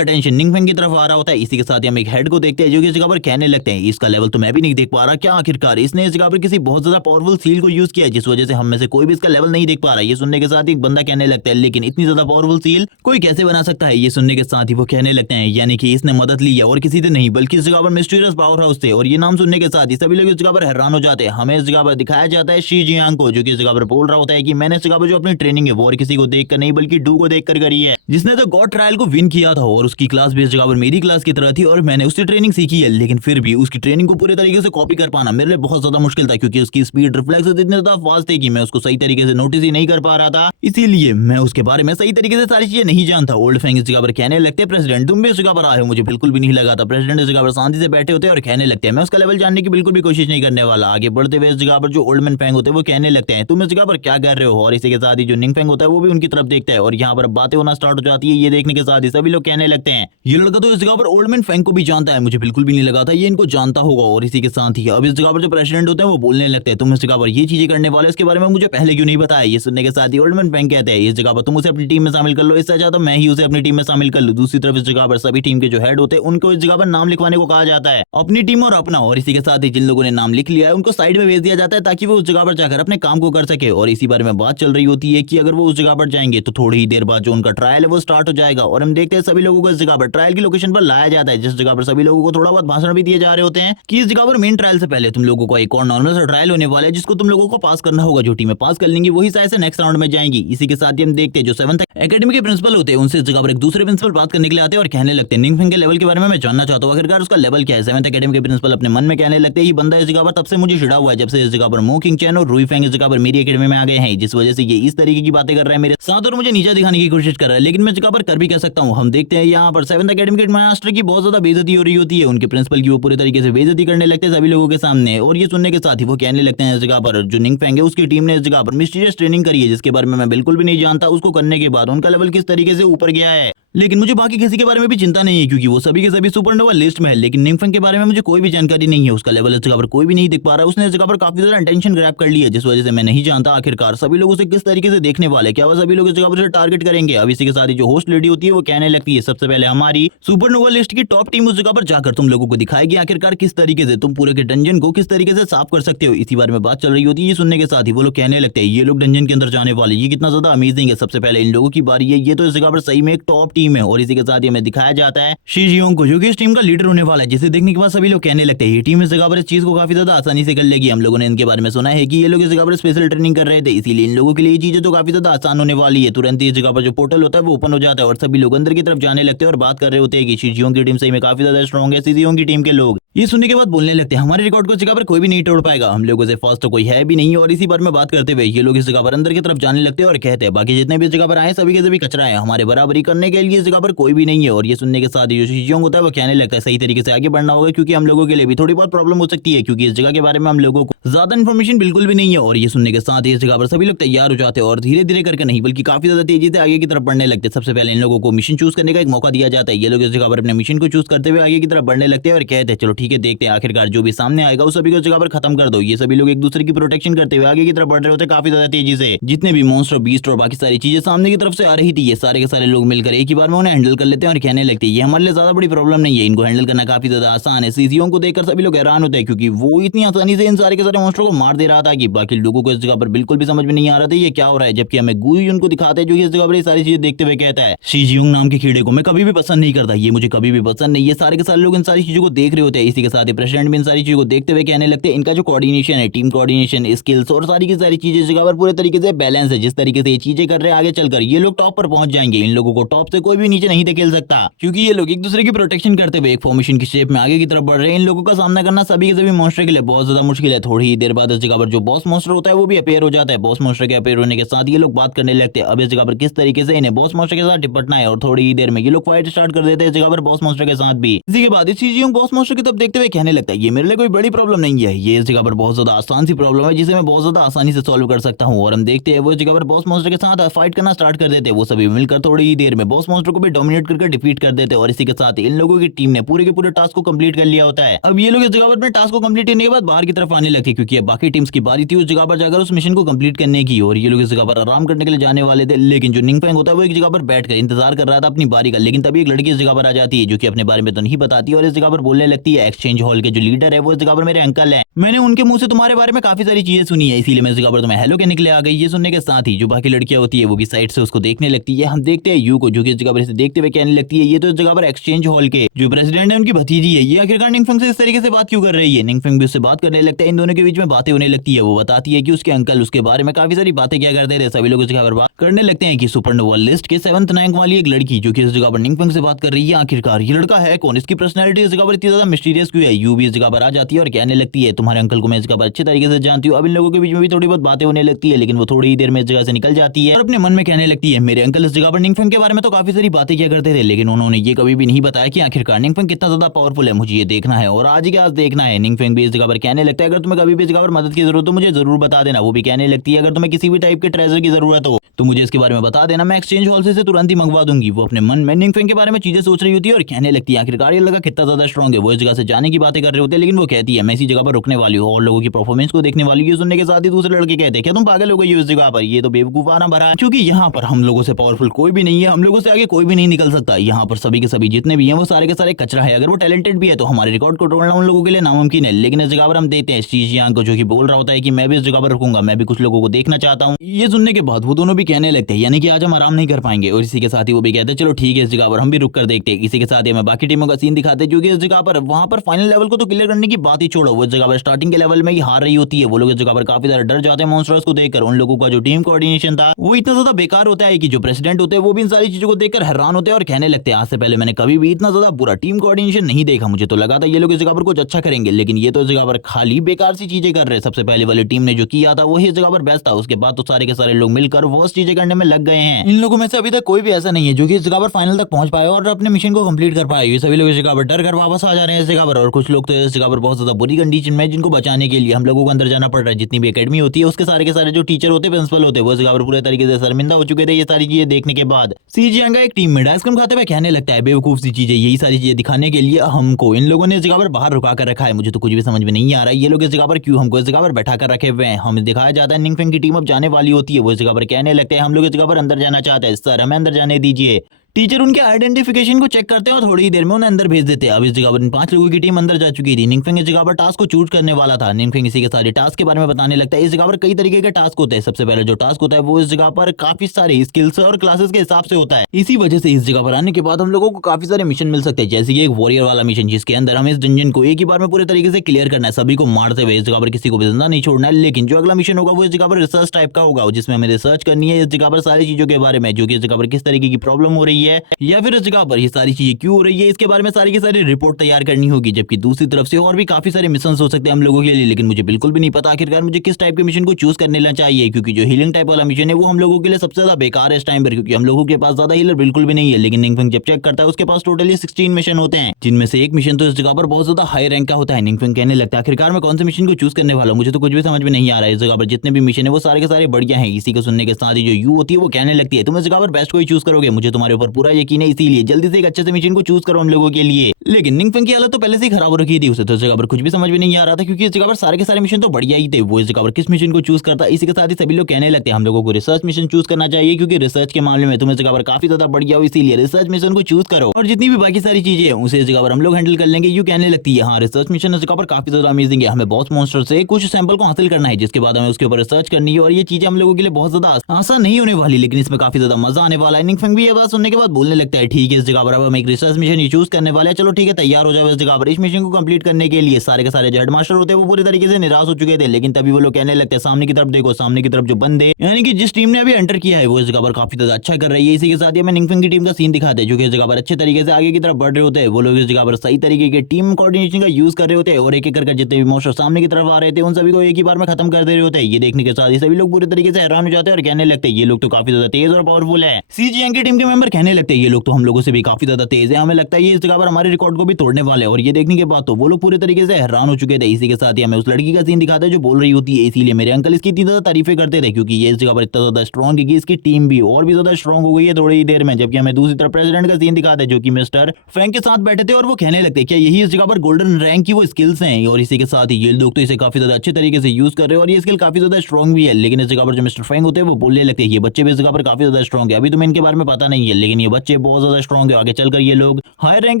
अटेंशन निंगफेंग की तरफ आ रहा होता है। इसी के साथ ही हम एक हेड को देखते हैं जो कि इस जगह पर कहने लगते हैं इसका लेवल तो मैं भी नहीं देख पा रहा, क्या आखिरकार इसने इस जगह पर किसी बहुत ज्यादा पावरफुल सील को यूज किया है जिस वजह से हम में से कोई भी इसका लेवल नहीं देख पा रहा। ये सुनने के साथ ही एक बंदा कहने लगता है लेकिन इतनी ज्यादा पावरफुल सील कोई कैसे बना सकता है। ये सुनने के साथ ही वो कहने लगते हैं यानी कि इसने मदद ली है और किसी से नहीं बल्कि इस जगह पर मिस्टीरियस पावर हाउस थे। और ये नाम सुनने के साथ ही सभी लोग इस जगह पर हैरान हो जाते हैं। हमें इस जगह पर दिखाया जाता है शी जियांग को जो कि इस जगह पर बोल रहा होता है कि मैंने इस जगह पर जो अपनी ट्रेनिंग है वो और किसी को देखकर नहीं बल्कि डू को देखकर करी है जिसने तो गॉड ट्रायल को विन किया था और उसकी क्लास भी इस जगह पर मेरी क्लास की तरह थी और मैंने उससे ट्रेनिंग सीखी है। लेकिन फिर भी उसकी ट्रेनिंग को पूरे तरीके से कॉपी कर पाना मेरे लिए बहुत ज्यादा मुश्किल था क्योंकि उसकी स्पीड रिफ्लेक्स इतने ज्यादा फास्ट थे कि मैं उसको सही तरीके से नोटिस ही नहीं कर पा रहा था, इसीलिए मैं उसके बारे में सही तरीके से सारी चीजें नहीं जानता। ओल्ड फैंग इस जगह पर कहने लगते हैं प्रेसिडेंट तुम भी इस जगह पर आए हो, मुझे बिल्कुल भी नहीं लगा था। प्रेसिडेंट इस जगह पर शांति से बैठे होते हैं और कहने लगते हैं मैं उसका लेवल जानने की बिल्कुल भी कोशिश नहीं करने वाला। आगे बढ़ते हुए इस जगह पर जो ओल्ड मैन फैंग होते हैं वो कहने लगते हैं तुम इस जगह पर क्या कर रहे हो। और इसी के साथ ही जो निंग फैंग होता है वो भी उनकी तरफ देखता है और यहाँ पर बातें होना स्टार्ट हो जाती है। ये देखने के साथ ही सभी लोग कहने लगते हैं ये लड़का तो इस जगह पर ओल्ड मैन फैंग को भी जानता है, मुझे बिल्कुल भी नहीं लगा था ये इनको जानता होगा। और इसी के साथ ही अब इस जगह पर जो प्रेसिडेंट होते हैं वो बोलने लगते हैं तुम इस जगह पर ये चीजें करने वाले इसके बारे में मुझे पहले क्यों नहीं बताया। ये सुनने के साथ ही ओल्ड मैन फैंग कहते हैं इस जगह पर तुम उसे अपनी टीम में शामिल कर लो, इससे अच्छा तो मैं ही उसे अपनी टीम में शामिल कर लूं। दूसरी तरफ इस जगह पर सभी टीम के जो हेड होते हैं उनको इस जगह पर नाम लिखवाने को कहा जाता है, अपनी टीम और अपना। और इसी के साथ ही जिन लोगों ने नाम लिख लिया है उनको साइड में भेज दिया जाता है ताकि वो उस जगह पर जाकर अपने काम को कर सके। और इसी बारे में बात चल रही होती है कि अगर वो उस जगह पर जाएंगे तो थोड़ी ही देर बाद जो उनका ट्रायल है वो स्टार्ट हो जाएगा। और हम देखते हैं सभी लोगों को इस जगह पर ट्रायल की लोकेशन पर लाया जाता है जिस जगह पर सभी लोगों को थोड़ा बहुत भाषण भी दिए जा रहे होते हैं कि इस जगह पर मेन ट्रायल से पहले तुम लोगों को एक और नॉर्मल सा ट्रायल होने वाला है जिसको तुम लोगों को पास करना होगा। जो टीमें पास कर लेंगी वही शायद से नेक्स्ट राउंड में जाएंगी। इसी के साथ ही हम देखते हैं जो 7th एकेडमी के प्रिंसिपल होते हैं उनसे इस जगह पर एक दूसरे प्रिंसिपल बात करने के लिए आते हैं और कहने लगते हैं निंगफेंग के लेवल के बारे में मैं जानना चाहता हूं, आखिरकार उसका लेवल क्या है। 7th एकेडमी के प्रिंसिपल अपने मन में कहने लगते हैं ये बंदा इस जगह पर तब से मुझे चिढ़ा हुआ है जब से इस जगह पर मो किंग चैन और रुई फेंग इस जगह पर मेरी एकेडमी में आ गए हैं, जिस वजह से ये इस तरीके की बातें कर रहा है मेरे साथ और मुझे नीचा दिखाने की कोशिश कर रहा है। लेकिन मैं इस जगह पर कर भी कर सकता हूँ। हम देखते हैं यहाँ पर 7th एकेडमी के मास्टर की बहुत ज्यादा बेइज्जती हो रही होती है, उनके प्रिंसिपल की वो पूरे तरीके से बेइज्जती करने लगते हैं सभी लोगों के सामने। और ये सुनने के साथ ही वो कहने लगते हैं इस जगह पर जो निंगफेंग है उसकी टीम ने इस जगह पर मिस्टीरियस ट्रेनिंग करी है जिसके बारे में मैं बिल्कुल भी नहीं जानता। उसको करने के बाद उनका लेवल किस तरीके से ऊपर गया है, लेकिन मुझे बाकी किसी के बारे में भी चिंता नहीं है क्योंकि वो सभी के सभी सुपरनोवा लिस्ट में है। लेकिन निंगफेंग के बारे में मुझे कोई भी जानकारी नहीं है, उसका लेवल इस जगह पर कोई भी नहीं दिख पा रहा। उसने इस जगह पर काफी ज्यादा अटेंशन ग्रैब कर लिया जिस वजह से मैं नहीं जानता आखिरकार सभी लोग उसे किस तरीके से देखने वाले, क्या वो सभी लोग इस जगह पर टारगेट करेंगे। अब इसी के साथ ही जो होस्ट लेडी होती है वो कहने लगती है सबसे पहले हमारी सुपरनोवा लिस्ट की टॉप टीम उस जगह पर जाकर तुम लोगों को दिखाएगी आखिरकार किस तरीके से तुम पूरे के डंजन को किस तरीके से साफ कर सकते हो। इसी बारे में बात चल रही होती है। ये सुनने के साथ ही वो लोग कहने लगते हैं ये लोग डंजन के अंदर जाने वाले, ये कितना ज्यादा अमेजिंग है, सबसे पहले इन लोगों की बारी है, ये तो इस जगह पर सही में एक टॉप टीम है। और इसी के साथ ही हमें दिखाया जाता है शी जियोंग को जो कि इस टीम का लीडर होने वाला है, जिसे देखने के बाद सभी लोग कहने लगते हैं ये टीम इस जगह पर इस चीज को काफी ज्यादा आसानी से कर लेगी। हम लोगों ने इनके बारे में सुना है कि ये लोग इस जगह पर स्पेशल ट्रेनिंग कर रहे थे, इसीलिए इन लोगों के लिए ये चीजें तो काफी ज्यादा आसान होने वाली है। तुरंत ही इस जगह पर जो पोर्टल होता है वो ओपन हो जाता है और सभी लोग अंदर की तरफ जाने लगते हैं और बात कर रहे होते हैं कि शी जियोंग की टीम सही में काफी ज्यादा स्ट्रॉन्ग है। शी जियोंग की टीम के लोग ये सुनने के बाद बोलने लगते हैं हमारे रिकॉर्ड को इस जगह पर कोई भी नहीं तोड़ पाएगा, हम लोगों से फर्स्ट तो कोई है भी नहीं। और इसी बारे में बात करते हुए ये लोग इस जगह पर अंदर की तरफ जाने लगते हैं और कहते हैं बाकी जितने भी इस जगह पर आए सभी के सभी कचरा है, हमारे बराबरी करने के लिए इस जगह पर कोई भी नहीं है। और ये सुनने के साथ ही जो शी जियोंग होता है वो कहने लगता है सही तरीके से आगे बढ़ना होगा क्योंकि हम लोगों के लिए भी थोड़ी बहुत प्रॉब्लम हो सकती है क्योंकि इस जगह के बारे में हम लोगों को ज्यादा इन्फॉर्मेशन बिल्कुल भी नहीं है। और ये सुनने के साथ ही इस जगह पर सभी लोग तैयार हो जाते हैं और धीरे धीरे करके नहीं बल्कि काफी ज्यादा तेजी से आगे की तरफ बढ़ने लगते हैं। सबसे पहले इन लोगों को मिशन चूज करने का एक मौका दिया जाता है। ये लोग इस जगह पर अपने मिशन को चूज करते हुए आगे की तरफ बढ़ने लगते हैं और कहते हैं चलो ठीक है देखते हैं आखिरकार जो भी सामने आएगा उस सभी को इस जगह पर खत्म कर दो। ये सभी लोग एक दूसरे की प्रोटेक्शन करते हुए आगे की तरफ बढ़ रहे होते हैं काफी ज्यादा तेजी से। जितने भी मॉन्स्टर बीस्ट और बाकी सारी चीजें सामने की तरफ से आ रही थी ये सारे के सारे लोग मिलकर एक ही बार में उन्हें हैंडल कर लेते हैं और कहने लगते हैं ये हमारे लिए ज्यादा बड़ी प्रॉब्लम नहीं है, इनको हैंडल करना काफी ज्यादा आसान है। शी जियोंग को देखकर सभी लोग हैरान होते हैं क्योंकि वो इतनी आसानी से इन सारे के सारे मॉन्स्टर को मार दे रहा था कि बाकी लोगों को इस जगह पर बिल्कुल भी समझ में नहीं आ रहा था ये क्या हो रहा है। जबकि हमें गुई उनको दिखाते हैं जो इस जगह पर ये सारी चीजें देखते हुए कहता है शी जियोंग नाम के कीड़े को मैं कभी भी पसंद नहीं करता, ये मुझे कभी भी पसंद नहीं। ये सारे के सारे लोग इन सारी चीजों को देख रहे होते हैं। इसी के साथ ही प्रेसिडेंट भी इन सारी चीजों को देखते हुए कहने लगते हैं इनका जो कोऑर्डिनेशन है, टीम कोऑर्डिनेशन, स्किल्स और सारी की सारी चीजें इस जगह पर पूरे तरीके से बैलेंस है। जिस तरीके से ये चीजें कर रहे हैं आगे चलकर ये लोग टॉप पर पहुंच जाएंगे। इन लोगों को टॉप से कोई भी नीचे नहीं धकेल सकता क्योंकि ये लोग एक दूसरे की प्रोटेक्शन करते हुए एक फॉर्मेशन की शेप में आगे की तरफ बढ़ रहे हैं। इन लोगों का सामना करना सभी के सभी मॉन्स्टर के लिए बहुत ज्यादा मुश्किल है। थोड़ी ही देर बाद इस जगह पर जो बॉस मॉन्स्टर होता है वो भी अपीयर हो जाता है। बॉस मॉन्स्टर के अपीयर होने के साथ ये लोग बात करने लगते हैं अब इस जगह पर किस तरीके से इन्हें बॉस मॉन्स्टर के साथ निपटना है। और थोड़ी ही देर में ये लोग फाइट स्टार्ट कर देते हैं इस जगह पर बॉस मॉन्स्टर के साथ भी। इसी के बाद इस चीज बॉस मॉन्स्टर की तरफ देखते हुए कहने लगता है ये मेरे लिए कोई बड़ी प्रॉब्लम नहीं है, ये इस जगह पर बहुत ज्यादा आसान सी प्रॉब्लम है जिसे मैं बहुत ज्यादा आसानी से सॉल्व कर सकता हूँ। और हम देखते हैं वो इस जगह पर बॉस मॉन्स्टर के साथ फाइट करना स्टार्ट कर देते हैं। वो सभी मिलकर थोड़ी ही देर में बॉस मॉन्स्टर को भी डोमिनेट करके डिफीट कर देते हैं और इसी के साथ इन लोगों की टीम ने पूरे के पूरे टास्क को कंप्लीट कर लिया होता है। अब ये लोग इस जगह पर अपने टास्क को कंप्लीट करने के बाद बाहर की तरफ आने लगे क्योंकि अब बाकी टीम्स की बारी थी उस जगह पर जाकर उस मिशन को कंप्लीट करने की। और ये लोग इस जगह पर आराम करने के लिए जाने वाले थे, लेकिन जो निंगफेंग होता है वो एक जगह पर बैठकर इंतजार कर रहा था अपनी बारी का। लेकिन तभी एक लड़की इस जगह पर आ जाती है जो कि अपने बारे में तो नहीं बताती और इस जगह पर बोलने लगती है एक्सचेंज हॉल के जो लीडर है वो इस जगह पर मेरे अंकल हैं, मैंने उनके मुंह से तुम्हारे बारे में काफी सारी चीजें सुनी है, इसीलिए मैं इस जगह पर तुम्हें हेलो कहने के लिए आ गई। ये सुनने के साथ ही जो बाकी लड़कियां होती है वो भी साइड से उसको देखने लगती है। हम देखते हैं यू को जो कि इस जगह पर इसे देखते हुए कहने लगती है ये तो इस जगह पर एक्सचेंज हॉल के जो प्रेसिडेंट है उनकी भतीजी है, ये आखिरकार निंगफेंग से इस तरीके से बात क्यों कर रही है। निंगफेंग भी उससे बात करने लगता है, इन दोनों के बीच में बातें होने लगती है। वो बताती है कि उसके अंकल उसके बारे में काफी सारी बातें क्या करते थे। सभी लोग इस जगह पर बात करने लगते हैं कि सुपरनोवा लिस्ट के 7th रैंक वाली एक लड़की जो कि इस जगह पर निंगफेंग से बात कर रही है, आखिरकार ये लड़का है कौन, इसकी पर्सनैलिटी इस जगह पर इतनी ज्यादा मिस्टीरियस क्यों है। यू भी इस जगह पर आ जाती है और कहने लगती है तुम्हारे अंकल को मैं इस जगह पर अच्छे तरीके से जानती हूँ। अब इन लोगों के बीच में भी थोड़ी बहुत बातें होने लगती है, लेकिन वो थोड़ी ही देर में इस जगह से निकल जाती है और अपने मन में कहने लगती है मेरे अंकल इस जगह पर निंगफेंग के बारे में तो काफी सारी बातें किया करते थे, लेकिन उन्होंने ये कभी भी नहीं बताया कि आखिरकार निंगफेंग कितना ज्यादा पावरफुल है, मुझे ये देखना है और आज के आज देखना है। निंगफेंग भी इस जगह पर कहने लगता है अगर तुम्हें कभी भी इस जगह पर मदद की जरूरत हो मुझे जरूर बता देना। वो भी कहने लगती है अगर तुम्हें किसी भी टाइप के ट्रेजर की जरूरत हो तो मुझे इसके बारे में बता देना, मैं एक्सचेंज हॉल से तुरंत ही मंगवा दूंगी। वो अपने मन में निंगफेंग के बारे में चीजें सोच रही होती है और कहने लगती है आखिरकार ये लड़का कितना ज्यादा स्ट्रॉन्ग है। वो इस जगह से जाने की बातें कर रहे होते हैं, लेकिन वो कहती है मैं इसी जगह पर रुकने वाली हूँ और लोगों की परफॉर्मेंस को देखने वाली हूँ। सुनने के साथ ही दूसरे लड़के कहते हैं क्या तुम पागल हो गई हो इस जगह पर, ये तो बेवकूफाना भरा है क्योंकि यहाँ पर हम लोगों से पावरफुल कोई भी नहीं है, हम लोगों से आगे कोई भी नहीं निकल सकता। यहाँ पर सभी के सभी जितने भी हैं वो सारे के सारे कचरा है, अगर वो टैलेंटेड भी है तो हमारे रिकॉर्ड को तोड़ना उन लोगों के लिए नामुमकिन है। लेकिन इस जगह पर हम देखते हैं शीजियांग को जो कि बोल रहा होता है कि मैं भी इस जगह पर रुकूंगा, मैं भी कुछ लोगों को देखना चाहता हूँ। ये सुनने के बाद वो दोनों भी कहने लगते हैं यानी कि आज हम आराम नहीं कर पाएंगे और इसी के साथ ही वो भी कहते हैं चलो ठीक है इस जगह पर हम भी रुक कर देखते हैं। इसी के साथ ही हमें बाकी टीमों का सीन दिखाते हैं जो कि इस जगह पर वहां पर फाइनल लेवल को तो क्लियर करने की बात ही छोड़ो, वो इस जगह पर स्टार्टिंग के लेवल में ही हार रही होती है। वो लोग इस जगह पर काफी ज्यादा डर जाते हैं मॉन्स्टर्स को देखकर। उन लोगों का जो टीम कोऑर्डिनेशन था वो इतना ज्यादा बेकार होता है कि जो प्रेसिडेंट होते हैं वो भी इन सारी चीजों को देखकर हैरान होते हैं और कहने लगते हैं आज से पहले मैंने कभी भी इतना ज्यादा बुरा टीम कोऑर्डिनेशन नहीं देखा, मुझे तो लगा था ये लोग इस जगह पर कुछ अच्छा करेंगे, लेकिन ये तो इस जगह पर खाली बेकार सी चीजें कर रहे हैं। सबसे पहले वाली टीम ने जो किया था वही इस जगह पर बेस्ट था, उसके बाद तो सारे के सारे लोग मिलकर वर्स्ट चीजें करने में लग गए हैं। इन लोगों में से अभी तक कोई भी ऐसा नहीं है जो कि इस जगह पर फाइनल तक पहुंच पाए और अपने मिशन को कंप्लीट कर पाए। ये सभी लोग इस जगह पर डर कर वापस आ जा रहे हैं इस जगह पर और कुछ लोग तो इस जगह पर बहुत ज्यादा बुरी कंडीशन में जिनको बचाने के लिए हम लोगों को अंदर जाना पड़ रहा है। जितनी भी एकेडमी होती है उसके सारे के सारे जो टीचर होते हैं प्रिंसिपल होते हैं वो इस जगह पर पूरे तरीके से शर्मिंदा हो चुके थे ये सारी चीजें देखने के बाद। सीजियांग एक टीम में आइसक्रीम खाते हुए कहने लगता है बेवकूफ सी चीजें, यही सारी चीजें दिखाने के लिए हमको इन लोगों ने इस जगह पर बाहर रुका कर रखा है, मुझे तो कुछ भी समझ में नहीं आ रहा है ये लोग इस जगह पर क्यों हमको इस जगह पर बैठा कर रखे हुए हैं। हमें दिखाया जाता है निंगफेंग की टीम अब जाने वाली होती है, वो इस जगह पर कहने लगते हैं हम लोग इस जगह पर अंदर जाना चाहते हैं सर हमें अंदर जाने दीजिए। टीचर उनके आइडेंटिफिकेशन को चेक करते हैं और थोड़ी ही देर में उन्हें अंदर भेज देते हैं। अब इस जगह पर इन 5 लोगों की टीम अंदर जा चुकी थी। निंगफेंग इस जगह पर टास्क को चूज करने वाला था। निंगफेंग इसी के सारे टास्क के बारे में बताने लगता है। इस जगह पर कई तरीके के टास्क होते हैं। सबसे पहले जो टास्क होता है वो इस जगह पर काफी सारे स्किल्स और क्लासेस के हिसाब से होता है। इसी वजह से इस जगह पर आने के बाद हम लोगों को काफी सारे मिशन मिल सकते हैं, जैसे कि एक वॉरियर वाला मिशन जिसके अंदर हमें इस डंजन को एक ही बार में पूरे तरीके से क्लियर करना है, सभी को मारते हुए इस जगह पर किसी को भी जिंदा नहीं छोड़ना है। लेकिन जो अगला मिशन होगा वो इस जगह पर रिसर्च टाइप का होगा जिसमें हमें रिसर्च करनी है इस जगह पर सारी चीजों के बारे में, जो कि इस जगह पर किस तरीके की प्रॉब्लम हो रही है या फिर जगह पर ये सारी चीजें क्यों हो रही है इसके बारे में सारी की सारी रिपोर्ट तैयार करनी होगी। जबकि दूसरी तरफ से और भी काफी सारे मिशन हो सकते हैं हम लोगों के लिए, लेकिन मुझे बिल्कुल भी नहीं पता आखिरकार मुझे किस टाइप के मिशन को चूज करने लेना चाहिए, क्योंकि जो हीलिंग टाइप वाला मिशन है वो हम लोगों के लिए सबसे ज्यादा बेकार है इस टाइम पर, क्योंकि हम लोगों के पास ज्यादा हीलर बिल्कुल भी नहीं है। लेकिन निंगफेंग जब चेक करता है उसके पास टोटली 16 मिशन होते हैं, जिनमें से एक मिशन तो इस जगह पर बहुत ज्यादा हाई रैंक का होता है। निंगफेंग कहने लगता है आखिरकार मैं कौन से मिशन को चूज करने वाला हूं, मुझे तो कुछ भी समझ में नहीं आ रहा है। इस जगह पर जितने भी मिशन है वो सारे के सारे बढ़िया हैं। इसी को सुनने के साथ ही जो यू होती है वो कहने लगती है तुम इस जगह पर बेस्ट कोई चूज करोगे, मुझे तुम्हारे ऊपर पूरा यकीन है, इसीलिए जल्दी से एक अच्छे से मिशन को चूज करो हम लोगों के लिए। लेकिन निंगफेंग की हालत तो पहले से ही खराब हो रखी थी, उसे तो इस जगह पर कुछ भी समझ में नहीं आ रहा था, क्योंकि इस जगह पर सारे के सारे मिशन तो बढ़िया ही थे। वो इस जगह पर किस मिशन को चूज करता, इसी के साथ ही सभी लोग कहने लगते हैं हम लोगों को रिसर्च मिशन चूज करना चाहिए, क्योंकि रिसर्च के मामले में तुम इस जगह पर काफी ज्यादा बढ़िया हो, इसीलिए रिसर्च मिशन को चूज करो और जितनी भी बाकी सारी चीजें हैं उसे इस जगह पर हम लोग हैंडल कर लेंगे। यू कहने लगती है हाँ रिसर्च मिशन इस जगह पर काफी ज्यादा अमेजिंग है, हमें बॉस मॉन्स्टर से कुछ सैंपल को हासिल करना है जिसके बाद हमें उसके ऊपर रिसर्च करनी है और ये चीजें हम लोगों के लिए बहुत ज्यादा आसान नहीं होने वाली, लेकिन इसमें काफी ज्यादा मजा आने वाला है। निंगफेंग भी ये बात सुनने के बाद बोलने लगता है ठीक है इस जगह पर अब हम एक रिसर्च मिशन चूज करने वाले हैं, चलो ठीक है तैयार हो जाओ इस जगह पर इस मिशन को कंप्लीट करने के लिए। सारे के सारे जो हेडमास्टर होते हैं वो पूरी तरीके से निराश हो चुके थे, लेकिन तभी वो लोग कहने लगते हैं सामने की तरफ देखो, सामने की तरफ जो बंदे यानी कि जिस टीम ने अभी एंटर किया है वो इस जगह पर काफी ज्यादा अच्छा कर रही है। इसी के साथ ही हमें निंगफेंग की टीम का सीन दिखाते हैं जो कि इस जगह पर अच्छे तरीके से आगे की तरफ बढ़ रहे होते हैं। वो लोग इस जगह पर सही तरीके के टीम कोऑर्डिनेशन का यूज कर रहे होते हैं और एक एक करके जितने भी मॉन्स्टर सामने की तरफ आ रहे थे उन सभी को एक ही बार में खत्म कर दे रहे होते हैं। ये देखने के साथ ही सभी लोग पूरी तरीके से हैरान हो जाते हैं और कहने लगते हैं ये लोग तो काफी ज्यादा तेज और पावरफुल है। सीजीएंग की टीम के मेंबर कहने लगते हैं ये लोग तो हम लोगों से भी काफी ज्यादा तेज है, हमें लगता है ये इस जगह पर हमारे रिकॉर्ड को भी तोड़ने वाले हैं। और ये देखने के बाद तो वो लोग पूरे तरीके से हैरान हो चुके थे। इसी के साथ ही हमें उस लड़की का सीन दिखाता है जो बोल रही होती है, इसीलिए मेरे अंकल इसकी इतनी ज्यादा तारीफें करते थे क्योंकि ये इस जगह पर इतना ज्यादा स्ट्रॉन्ग है कि इसकी टीम भी और भी ज्यादा स्ट्रॉन्ग हो गई है थोड़ी ही देर में। जबकि हमें दूसरी तरफ प्रेसिडेंट का सीन दिखाते हैं जो कि मिस्टर फ्रैंक के साथ बैठे थे और वो कहने लगते क्या यही इस जगह पर गोल्डन रैंक की वो स्किल्स हैं। और इसी के साथ ही ये लोग तो इसे काफी ज्यादा अच्छे तरीके से यूज कर रहे हैं और ये स्किल काफी ज्यादा स्ट्रॉन्ग भी है। लेकिन इस जगह पर जो मिस्टर फ्रैंक होते हैं वो बोलने लगते हैं ये बच्चे भी इस जगह पर काफी ज्यादा स्ट्रॉन्ग है। अभी तुम्हें इनके बारे में पता नहीं है लेकिन ये बच्चे बहुत ज्यादा स्ट्रॉन्ग है। आगे चलकर ये लोग हायर रैंक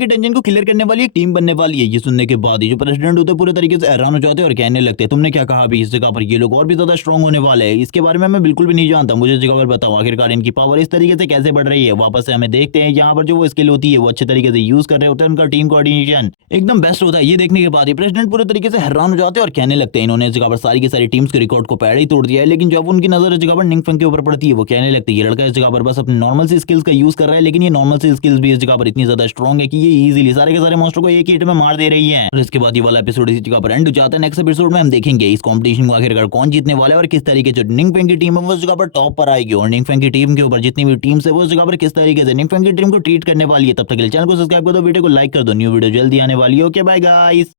के टेंशन को क्लियर करने वाली एक टीम बनने वाली है। ये सुनने के बाद ही जो प्रेसिडेंट होते हैं पूरे तरीके से हैरान हो जाते हैं और कहने लगते हैं तुमने क्या कहा अभी इस जगह पर ये लोग और भी ज्यादा स्ट्रॉन्ग होने वाले हैं। इसके बारे में मैं बिल्कुल भी नहीं जानता, मुझे इस जगह पर बताओ आखिरकार इनकी पावर इस तरीके से कैसे बढ़ रही है। वापस से हमें देखते हैं यहाँ पर जो वो स्किल होती है वो अच्छे तरीके से यूज कर रहे होते हैं, उनका टीम कोऑर्डिनेशन एकदम बेस्ट होता है। ये देखने के बाद ही प्रेसिडेंट पूरे तरीके से हैरान हो जाते हैं और कहने लगते हैं इन्होंने इस जगह पर सारी की सारी टीम्स के रिकॉर्ड को पैर ही तोड़ दिया है। लेकिन जब उनकी नजर इस जगह पर निंगफेंग के ऊपर पड़ती है वो कहने लगते हैं ये लड़का इस जगह पर बस अपने नॉर्मल सी स्किल्स का यूज कर रहा है, लेकिन ये नॉर्मल सी स्किल्स भी इस जगह पर इतनी ज्यादा स्ट्रॉन्ग है कि ये इजीली सारे के सारे मॉन्स्टर को एक ही हिट में मार दे रही है। और इसके बाद ये वाला एपिसोड इसी जगह पर एंड हो जाता है। नेक्स्ट एपिसोड में हम देखेंगे इस कंपटीशन को आखिरकार कौन जीतने वाला है और किस तरीके से निंगफेंग की टीम है वो उस जगह पर टॉप पर आएगी और निंगफेंग की टीम के ऊपर जितनी भी टीम्स है वो उस जगह पर किस तरीके से निंगफेंग की टीम को ट्रीट करने वाली है। तब तक के लिए चैनल को सब्सक्राइब कर दो, वीडियो को लाइक कर दो, न्यू वीडियो जल्दी आने वाली है। Okay bye guys.